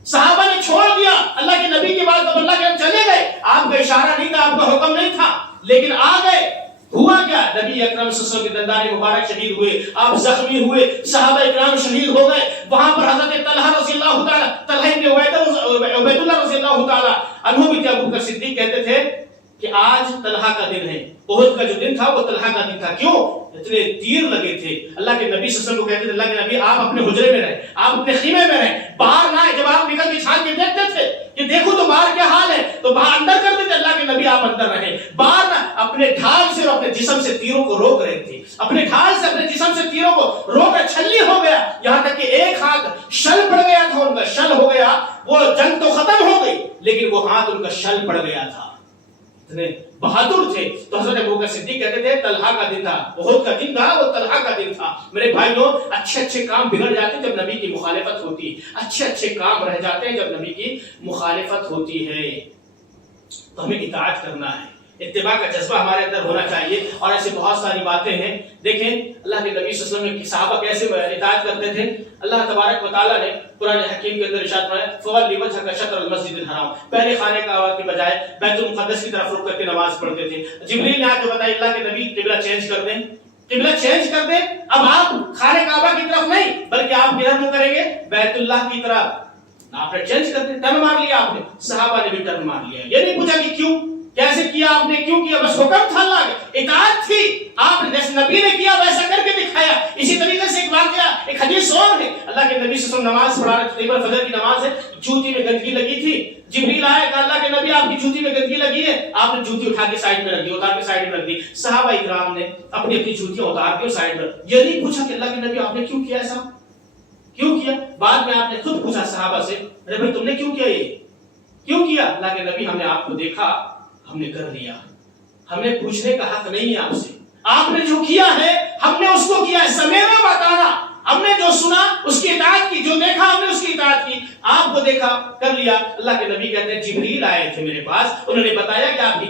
صحابہ نے چھوڑ دیا اللہ کے نبی کی بات. اب اللہ کے چلے گئے، آپ کا اشارہ نہیں تھا، آپ کا حکم نہیں تھا، لیکن آ گئے. ہوا کیا؟ نبی اکرم صلی اللہ علیہ وسلم کے دندان مبارک شہید ہوئے، آپ زخمی ہوئے، صحابہ اکرام شہید ہو گئے. وہاں پر حضرت طلحہ رضی اللہ تعالیٰ، طلحہ بن عبید اللہ رضی اللہ تعالیٰ عنہ بھی تھے. ابو بکر صدیق کہتے تھے کہ آج طلحہ کا دن ہے، احد کا جو دن تھا وہ طلحہ کا دن تھا. کیوں؟ اتنے تیر لگے تھے. اللہ کے نبی صلی اللہ علیہ وسلم کو کہتے تھے اللہ کے نبی آپ اپنے حجرے میں رہیں، آپ اپنے خیمے میں رہیں، باہر نہ آئے. جب آپ نکل کے چھان کے دیکھتے تھے کہ دیکھو تو باہر کیا حال ہے تو باہر اندر کر دیتے اللہ کے نبی آپ اندر رہیں. باہر نہ اپنے ڈھال سے اور اپنے جسم سے تیروں کو روک رہے تھے، اپنے ڈھال سے اپنے جسم سے تیروں کو روک کر چھلنی ہو گیا، یہاں تک کہ ایک ہاتھ شل پڑ گیا تھا ان کا، شل ہو گیا. وہ جنگ تو ختم ہو گئی لیکن وہ ہاتھ ان کا شل پڑ گیا تھا. اتنے بہادر تھے. تو حضرت ابوبکر صدیق کہتے تھے طلحہ کا دن تھا، احد کا دن تھا، وہ طلحہ کا دن تھا. میرے بھائیوں اچھے اچھے کام بگڑ جاتے ہیں جب نبی کی مخالفت ہوتی ہے، اچھے اچھے کام رہ جاتے ہیں جب نبی کی مخالفت ہوتی ہے. تو ہمیں اطاعت کرنا ہے، اتباع کا جذبہ ہمارے اندر ہونا چاہیے. اور ایسے بہت ساری باتیں ہیں. دیکھیں اللہ کے نبی صلی اللہ علیہ وسلم کے صحابہ کیسے اطاعت کرتے تھے. اللہ تبارک و تعالیٰ نے قرآن حکیم کے اندر ارشاد فرمایا فولی وجهك شطر المسجد الحرام، پہلے خانے کعبہ کے بجائے بیت المقدس کی طرف رخ کر کے نماز پڑھتے تھے. جبریل نے آ کے بتایا اللہ کے نبی قبلہ چینج کر دیں، قبلہ چینج کر دیں. اب آپ خانے کعبہ کی طرف نہیں بلکہ آپ کدھر منہ کریں گے؟ بیت اللہ کی طرف. آپ نے چینج کر دیں، ٹرن مار لیا آپ نے. صحابہ نے بھی ٹرن مار لیا. یہ نہیں پوچھا کہ کیوں، کیسے کیا آپ نے، کیوں کیا، بس حکم تھا اللہ کا، اطاعت تھی. آپ نے جیسے نبی نے کیا ویسا کر کے دکھایا. اسی طریقے سے ایک واقعہ، ایک حدیث اور ہے. اللہ کے نبی صلی اللہ علیہ وسلم نماز پڑھا رہے تھے، فجر کی نماز ہے، جوتی میں گندگی لگی تھی. جبریل آیا کہ اللہ کے نبی آپ کی جوتی میں گندگی لگی ہے. آپ نے جوتی اٹھا کے سائیڈ میں رکھ دی، اتار کے سائیڈ میں رکھ دی. صحابہ کرام نے اپنی اپنی جوتیاں اتار کے سائیڈ میں. یہ نہیں پوچھا کہ اللہ کے نبی آپ نے کیوں کیا ایسا، کیوں کیا. بعد میں آپ نے خود پوچھا صحابہ سے ارے بھائی تم نے کیوں کیا، یہ کیوں کیا. اللہ کے نبی ہم نے آپ کو دیکھا، ہم نے کر لیا، ہمیں پوچھنے کا حق نہیں ہے آپ سے. آپ نے جو کیا ہے ہم نے اس کو کیا ہے. سمیرا بتانا، ہم نے جو سنا اس کی اطاعت کی، جو دیکھا ہم نے اس کی اطاعت کی. آپ کو دیکھا کر لیا. اللہ کے نبی کہتے ہیں جبریل آئے تھے میرے پاس، انہوں نے بتایا کہ آپ کی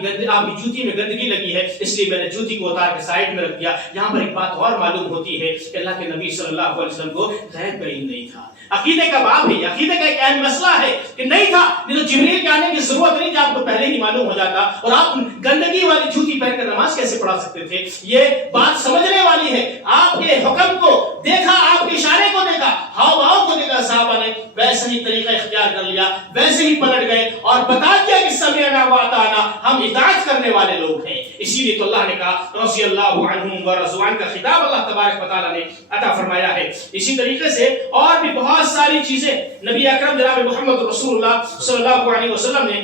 جوتی میں گندگی لگی ہے، اس لیے میں نے جوتی کو اتار کے سائیڈ میں رکھ دیا. یہاں پر ایک بات اور معلوم ہوتی ہے کہ اللہ کے نبی صلی اللہ علیہ وسلم کو غیب کا علم نہیں تھا. عقیدے کا باب ہے، عقیدے کا ایک اہم مسئلہ ہے کہ نہیں تھا. نہیں تو جبریل کے آنے کی ضرورت نہیں تھی، آپ کو پہلے ہی معلوم ہو جاتا. اور آپ گندگی والی جوتی پہن کر نماز کیسے پڑھا سکتے تھے. یہ بات سمجھنے والی ہے. آپ کے حکم کو دیکھا، آپ کے اشارے کو دیکھا، ہاؤ بھاؤ کو دیکھا. صحابہ نے ویسے ہی طریقہ اختیار کر لیا، ویسے ہی پلٹ گئے اور بتا دیا کہ سمعنا واطعنا، ہم اطاعت کرنے والے لوگ ہیں. اسی لیے تو اللہ نے کہا رضی اللہ عنہم ورضوان کا خطاب اللہ تبارک و تعالی نے عطا فرمایا ہے. اسی طریقے سے اور بھی بہت ساری چیزیں نبی اکرم جناب محمد رسول اللہ صلی اللہ علیہ وسلم نے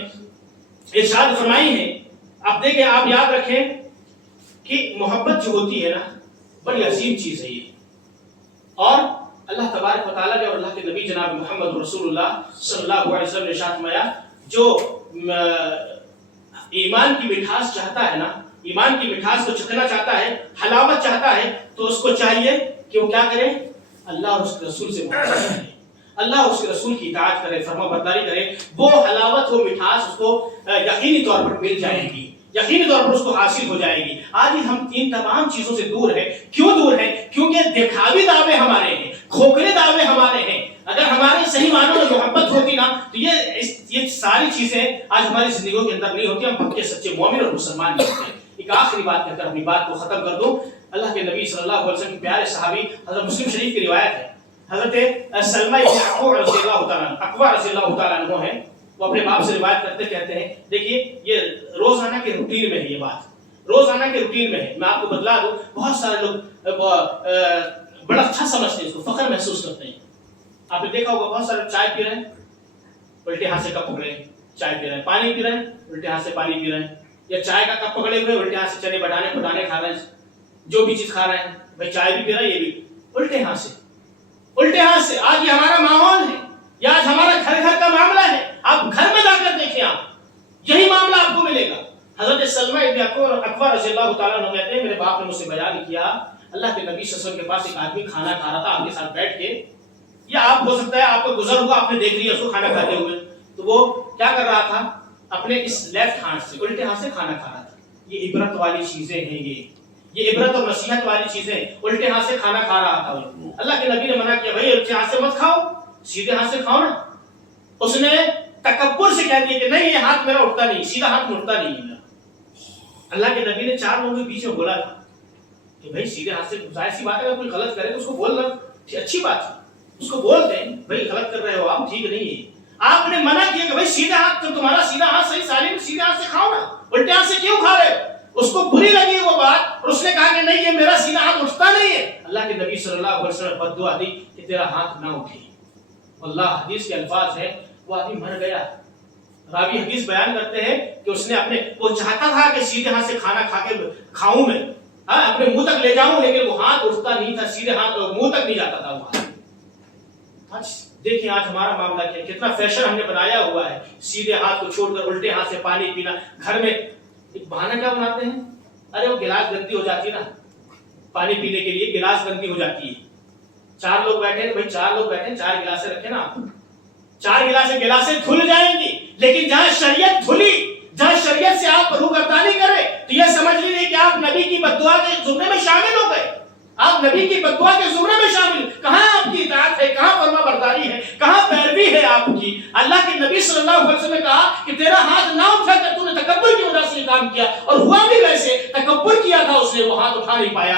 ارشاد فرمائی ہیں. آپ دیکھیں، آپ یاد رکھیں کہ محبت جو ہوتی ہے نا بڑی عظیم چیز ہے یہ. اور اللہ تبارک و تعالیٰ نے اور اللہ کے نبی جناب محمد رسول اللہ صلی اللہ علیہ وسلم نے ارشاد فرمایا جو ایمان کی مٹھاس چاہتا ہے نا، ایمان کی مٹھاس کو چکھنا چاہتا ہے، حلاوت چاہتا ہے، تو اس کو چاہیے کہ وہ کیا کرے؟ اللہ اور اس کے رسول سے محبت کرے، اللہ اور اس کے رسول کی اطاعت کرے، فرما برداری کرے. وہ حلاوت، وہ مٹھاس اس کو یقینی طور پر مل جائے گی، یقینی طور پر اس کو حاصل ہو جائے گی. آج ہم ان تمام چیزوں سے دور ہیں. کیوں دور ہیں؟ کیونکہ دکھاوی دعوے ہمارے ہیں، کھوکھلے دعوے ہمارے ہیں. اگر ہماری صحیح معنوں میں محبت ہوتی نا تو یہ ساری چیزیں آج ہماری زندگیوں کے اندر نہیں ہوتی. ہم پکے سچے مومن اور مسلمان نہیں ہوتے. ایک آخری بات کہہ کر اپنی بات کو ختم کر دوں. اللہ کے نبی صلی اللہ علیہ وسلم کے پیارے صحابی حضرت مسلم شریف کی روایت ہے، حضرت سلمہ بن اکوع رضی اللہ تعالیٰ عنہ ہیں. وہ اپنے باپ سے روایت کرتے کہتے ہیں، دیکھیے یہ روزانہ کے روٹین میں ہے، یہ بات روزانہ کے روٹین میں ہے. میں آپ کو بتلا دوں، بہت سارے لوگ بڑا اچھا سمجھتے ہیں، اس کو فخر محسوس کرتے ہیں. آپ نے دیکھا ہوگا بہت سارے چائے پی رہے ہیں، الٹے ہاتھ سے کپ پکڑے چائے پی رہے ہیں، پانی پی رہے ہیں الٹے ہاتھ سے پانی پی رہے ہیں، یا چائے کا کپ پکڑے ہوئے الٹے ہاتھ سے چنے بٹانے کھا رہے ہیں. جو بھی چیز کھا رہے ہیں بھائی چائے بھی پی رہا ہے، یہ بھی الٹے ہاتھ سے، الٹے ہاتھ سے. آج یہ ہمارا ماحول ہے، یہ آج ہمارا گھر گھر کا معاملہ ہے. آپ گھر میں جا کر دیکھیں، آپ یہی معاملہ آپ کو ملے گا. حضرت سلمہ بن اکوع رضی اللہ تعالیٰ عنہ کہتے ہیں میرے باپ نے مجھ سے بیان کیا، اللہ کے نبی صلی اللہ علیہ وسلم کے پاس ایک آدمی کھانا کھا رہا تھا آپ کے ساتھ بیٹھ کے، یا آپ ہو سکتا ہے آپ کو گزر ہوا، آپ نے دیکھ لیا اس کو کھانا کھاتے ہوئے، تو وہ کیا کر رہا تھا؟ اپنے اس لیفٹ ہاتھ سے، الٹے ہاتھ سے کھانا کھا رہا تھا. یہ عبرت والی چیزیں ہیں، یہ عبرت اور نصیحت والی چیزیں. الٹے ہاتھ سے کھانا کھا رہا تھا. اللہ کے نبی نے منع کیا بھائی الٹے ہاتھ سے مت کھاؤ، سیدھے ہاتھ سے کھاؤ نا. اس نے تکبر سے کہہ دیا کہ نہیں یہ ہاتھ میرا اٹھتا نہیں، سیدھا ہاتھ اٹھتا نہیں ہے. اللہ کے نبی نے 4 لوگوں کے بیچ میں بولا تھا کہ بھائی سیدھے ہاتھ سے، ظاہر سی بات ہے اگر کوئی غلط کرے تو اس کو بولنا اچھی بات ہے، اس کو بول دیں بھائی غلط کر رہے ہو آپ، ٹھیک نہیں ہے. آپ نے منع کیا کہ بھائی سیدھا ہاتھ، تو تمہارا سیدھا ہاتھ صحیح سالم سیدھے ہاتھ سے کھاؤ نا، الٹے ہاتھ سے کیوں کھا رہے ہو؟ اس کو بری لگی وہ بات اور اس نے کہا کہ نہیں یہ میرا سینہ ہاتھ اٹھتا نہیں ہے. اللہ کے نبی صلی اللہ علیہ وسلم بد دعا دی کہ تیرا ہاتھ نہ اٹھے. اللہ حدیث کے الفاظ ہے وہ آدمی مر گیا. راوی حدیث بیان کرتے ہیں کہ اس نے وہ چاہتا تھا کہ سیدھے ہاتھ سے کھانا کھا کے کھاؤں میں, اپنے منہ تک لے جاؤں, لیکن وہ ہاتھ اٹھتا نہیں تھا, سیدھے ہاتھ منہ تک نہیں جاتا تھا وہ ہاتھ. دیکھیں آج ہمارا معاملہ کیا, کتنا فیشن ہم نے بنایا ہوا ہے سیدھے ہاتھ کو چھوڑ کر الٹے ہاتھ سے پانی پینا. گھر میں ایک بہانہ کیا بناتے ہیں, ارے وہ گلاس گندی ہو جاتی ہے نا, پانی پینے کے لیے گلاس گندی ہو جاتی ہے. 4 لوگ بیٹھے, بھائی 4 لوگ بیٹھے, 4 گلاسیں رکھے نا آپ, 4 گلاسیں دھل جائیں گی. لیکن جہاں شریعت دھلی, جہاں شریعت سے آپ روگردانی کرے تو یہ سمجھ لیجیے کہ آپ نبی کی بد دعا کے زمرے میں شامل ہو گئے. آپ نبی کی بد دعا کے زمرے میں شامل. کہاں آپ کی اطاعت ہے, کہاں فرما برداری ہے, کہاں پیروی ہے آپ کی؟ اللہ کے نبی صلی اللہ علیہ وسلم نے کہا کہ تیرا ہاتھ نہ اٹھا کر تو نے تکبر کی وجہ سے یہ کام کیا, اور ہوا بھی ویسے. تکبر کیا تھا اس نے, وہ ہاتھ اٹھا نہیں پایا,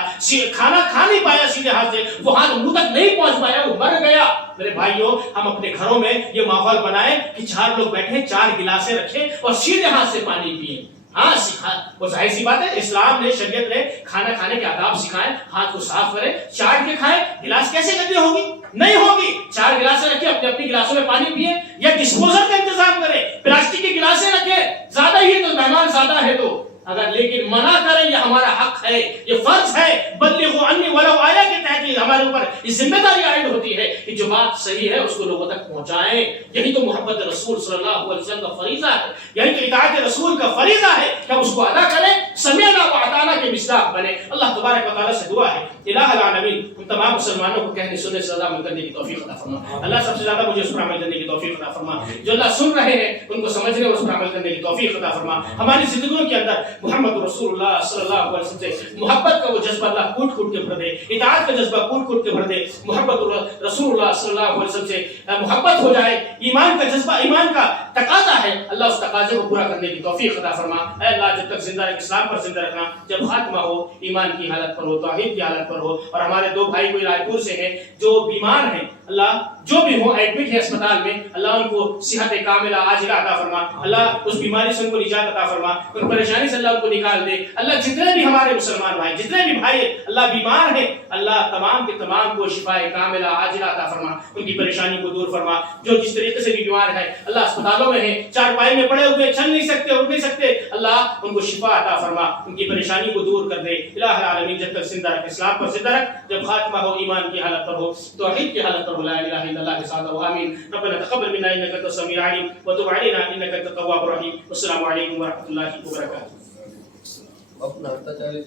کھانا کھا نہیں پایا سیدھے ہاتھ سے, وہ ہاتھ منہ تک نہیں پہنچ پایا, وہ مر گیا. میرے بھائیوں, ہم اپنے گھروں میں یہ ماحول بنائیں کہ 4 لوگ بیٹھے, 4 گلاسیں رکھیں اور سیدھے ہاتھ سے پانی پیئیں. ہاں سکھا, وہ ظاہر سی بات ہے, اسلام نے, شریعت نے کھانا کھانے کے آداب سکھائے. ہاتھ کو صاف کریں, چاٹ کے کھائیں. گلاس کیسے گندی ہوگی؟ نہیں ہوگی. 4 گلاسیں رکھیں, اپنی اپنی گلاسوں میں پانی پیئیں, یا ڈسپوزل کا انتظام کریں, پلاسٹک کی گلاسیں رکھیں. زیادہ ہی تو مہمان زیادہ ہے تو, اگر لیکن منع کریں, یہ ہمارا حق ہے, یہ فرض ہے. بلغوا عنی ولو آیا کے تحت ہمارے اوپر یہ ذمہ داری عائد ہوتی ہے کہ جو بات صحیح ہے اس کو لوگوں تک پہنچائیں. یہی تو محبت رسول صلی اللہ علیہ وسلم کا فریضہ ہے, یہی تو اطاعت رسول کا فریضہ ہے کہ ہم اس کو ادا کریں, سمعنا واطعنا کے مصداق بنے. اللہ تبارک و تعالی سے دعا ہے, الہ العالمین ہم تمام مسلمانوں کو کہنے سننے سے عمل کرنے کی توفیق عطا فرما. اللہ سب سے زیادہ مجھے اس پر عمل کرنے کی توفیق عطا فرما. جو اللہ سن رہے ہیں ان کو سمجھنے اور اس پر عمل کرنے کی توفیق عطا فرما. ہماری زندگیوں کے اندر محمد رسول اللہ صلی اللہ علیہ وسلم سے محبت کا وہ جذبہ اللہ کوٹ کوٹ کے بھر دے, اطاعت کا جذبہ کوٹ کوٹ کے بھر دے. محبت رسول اللہ صلی اللہ علیہ وسلم سے محبت ہو جائے. ایمان کا جذبہ, ایمان کا تقاضا ہے, اللہ اس تقاضے کو پورا کرنے کی توفیق عطا فرما. اے اللہ جب تک زندہ رکھ, اسلام پر زندہ رکھنا, جب خاتمہ ہو ایمان کی حالت پر ہو, توحید کی حالت پر ہو. اور ہمارے 2 بھائی کوئی رائے پور سے ہیں جو بیمار ہیں, اللہ جو بھی ہو ایڈمٹ ہے اسپتال میں, اللہ ان کو صحت کاملہ عاجلہ عطا فرما. اللہ اس بیماری سے ان کو نجات عطا فرما, ان پریشانی سے اللہ ان کو نکال دے. اللہ جتنے بھی ہمارے مسلمان بھائی, جتنے بھی بھائی اللہ بیمار ہیں, اللہ تمام کے تمام کو شفا کاملہ عاجلہ عطا فرما, ان کی پریشانی کو دور فرما. جو جس طریقے سے بھی بیمار ہیں, اللہ اسپتالوں میں ہیں, چارپائی میں پڑے ہوئے, چل نہیں سکتے, اٹھ نہیں سکتے, اللہ ان کو شفا عطا فرما, ان کی پریشانی کو دور کر دے. الہ العالمین جب تک زندہ رکھ, اسلام پر زندہ رکھ, جب خاتمہ ہو ایمان کی حالت پر ہو, توحید کی حالت پر ہو, لا الہ الا اللہ کے ساتھ ہو. آمین. ربنا تقبل منا انك انت السميع العليم وتب علينا انك انت التواب الرحيم. والسلام عليكم ورحمة الله وبركاته. اپنا ہٹا چالے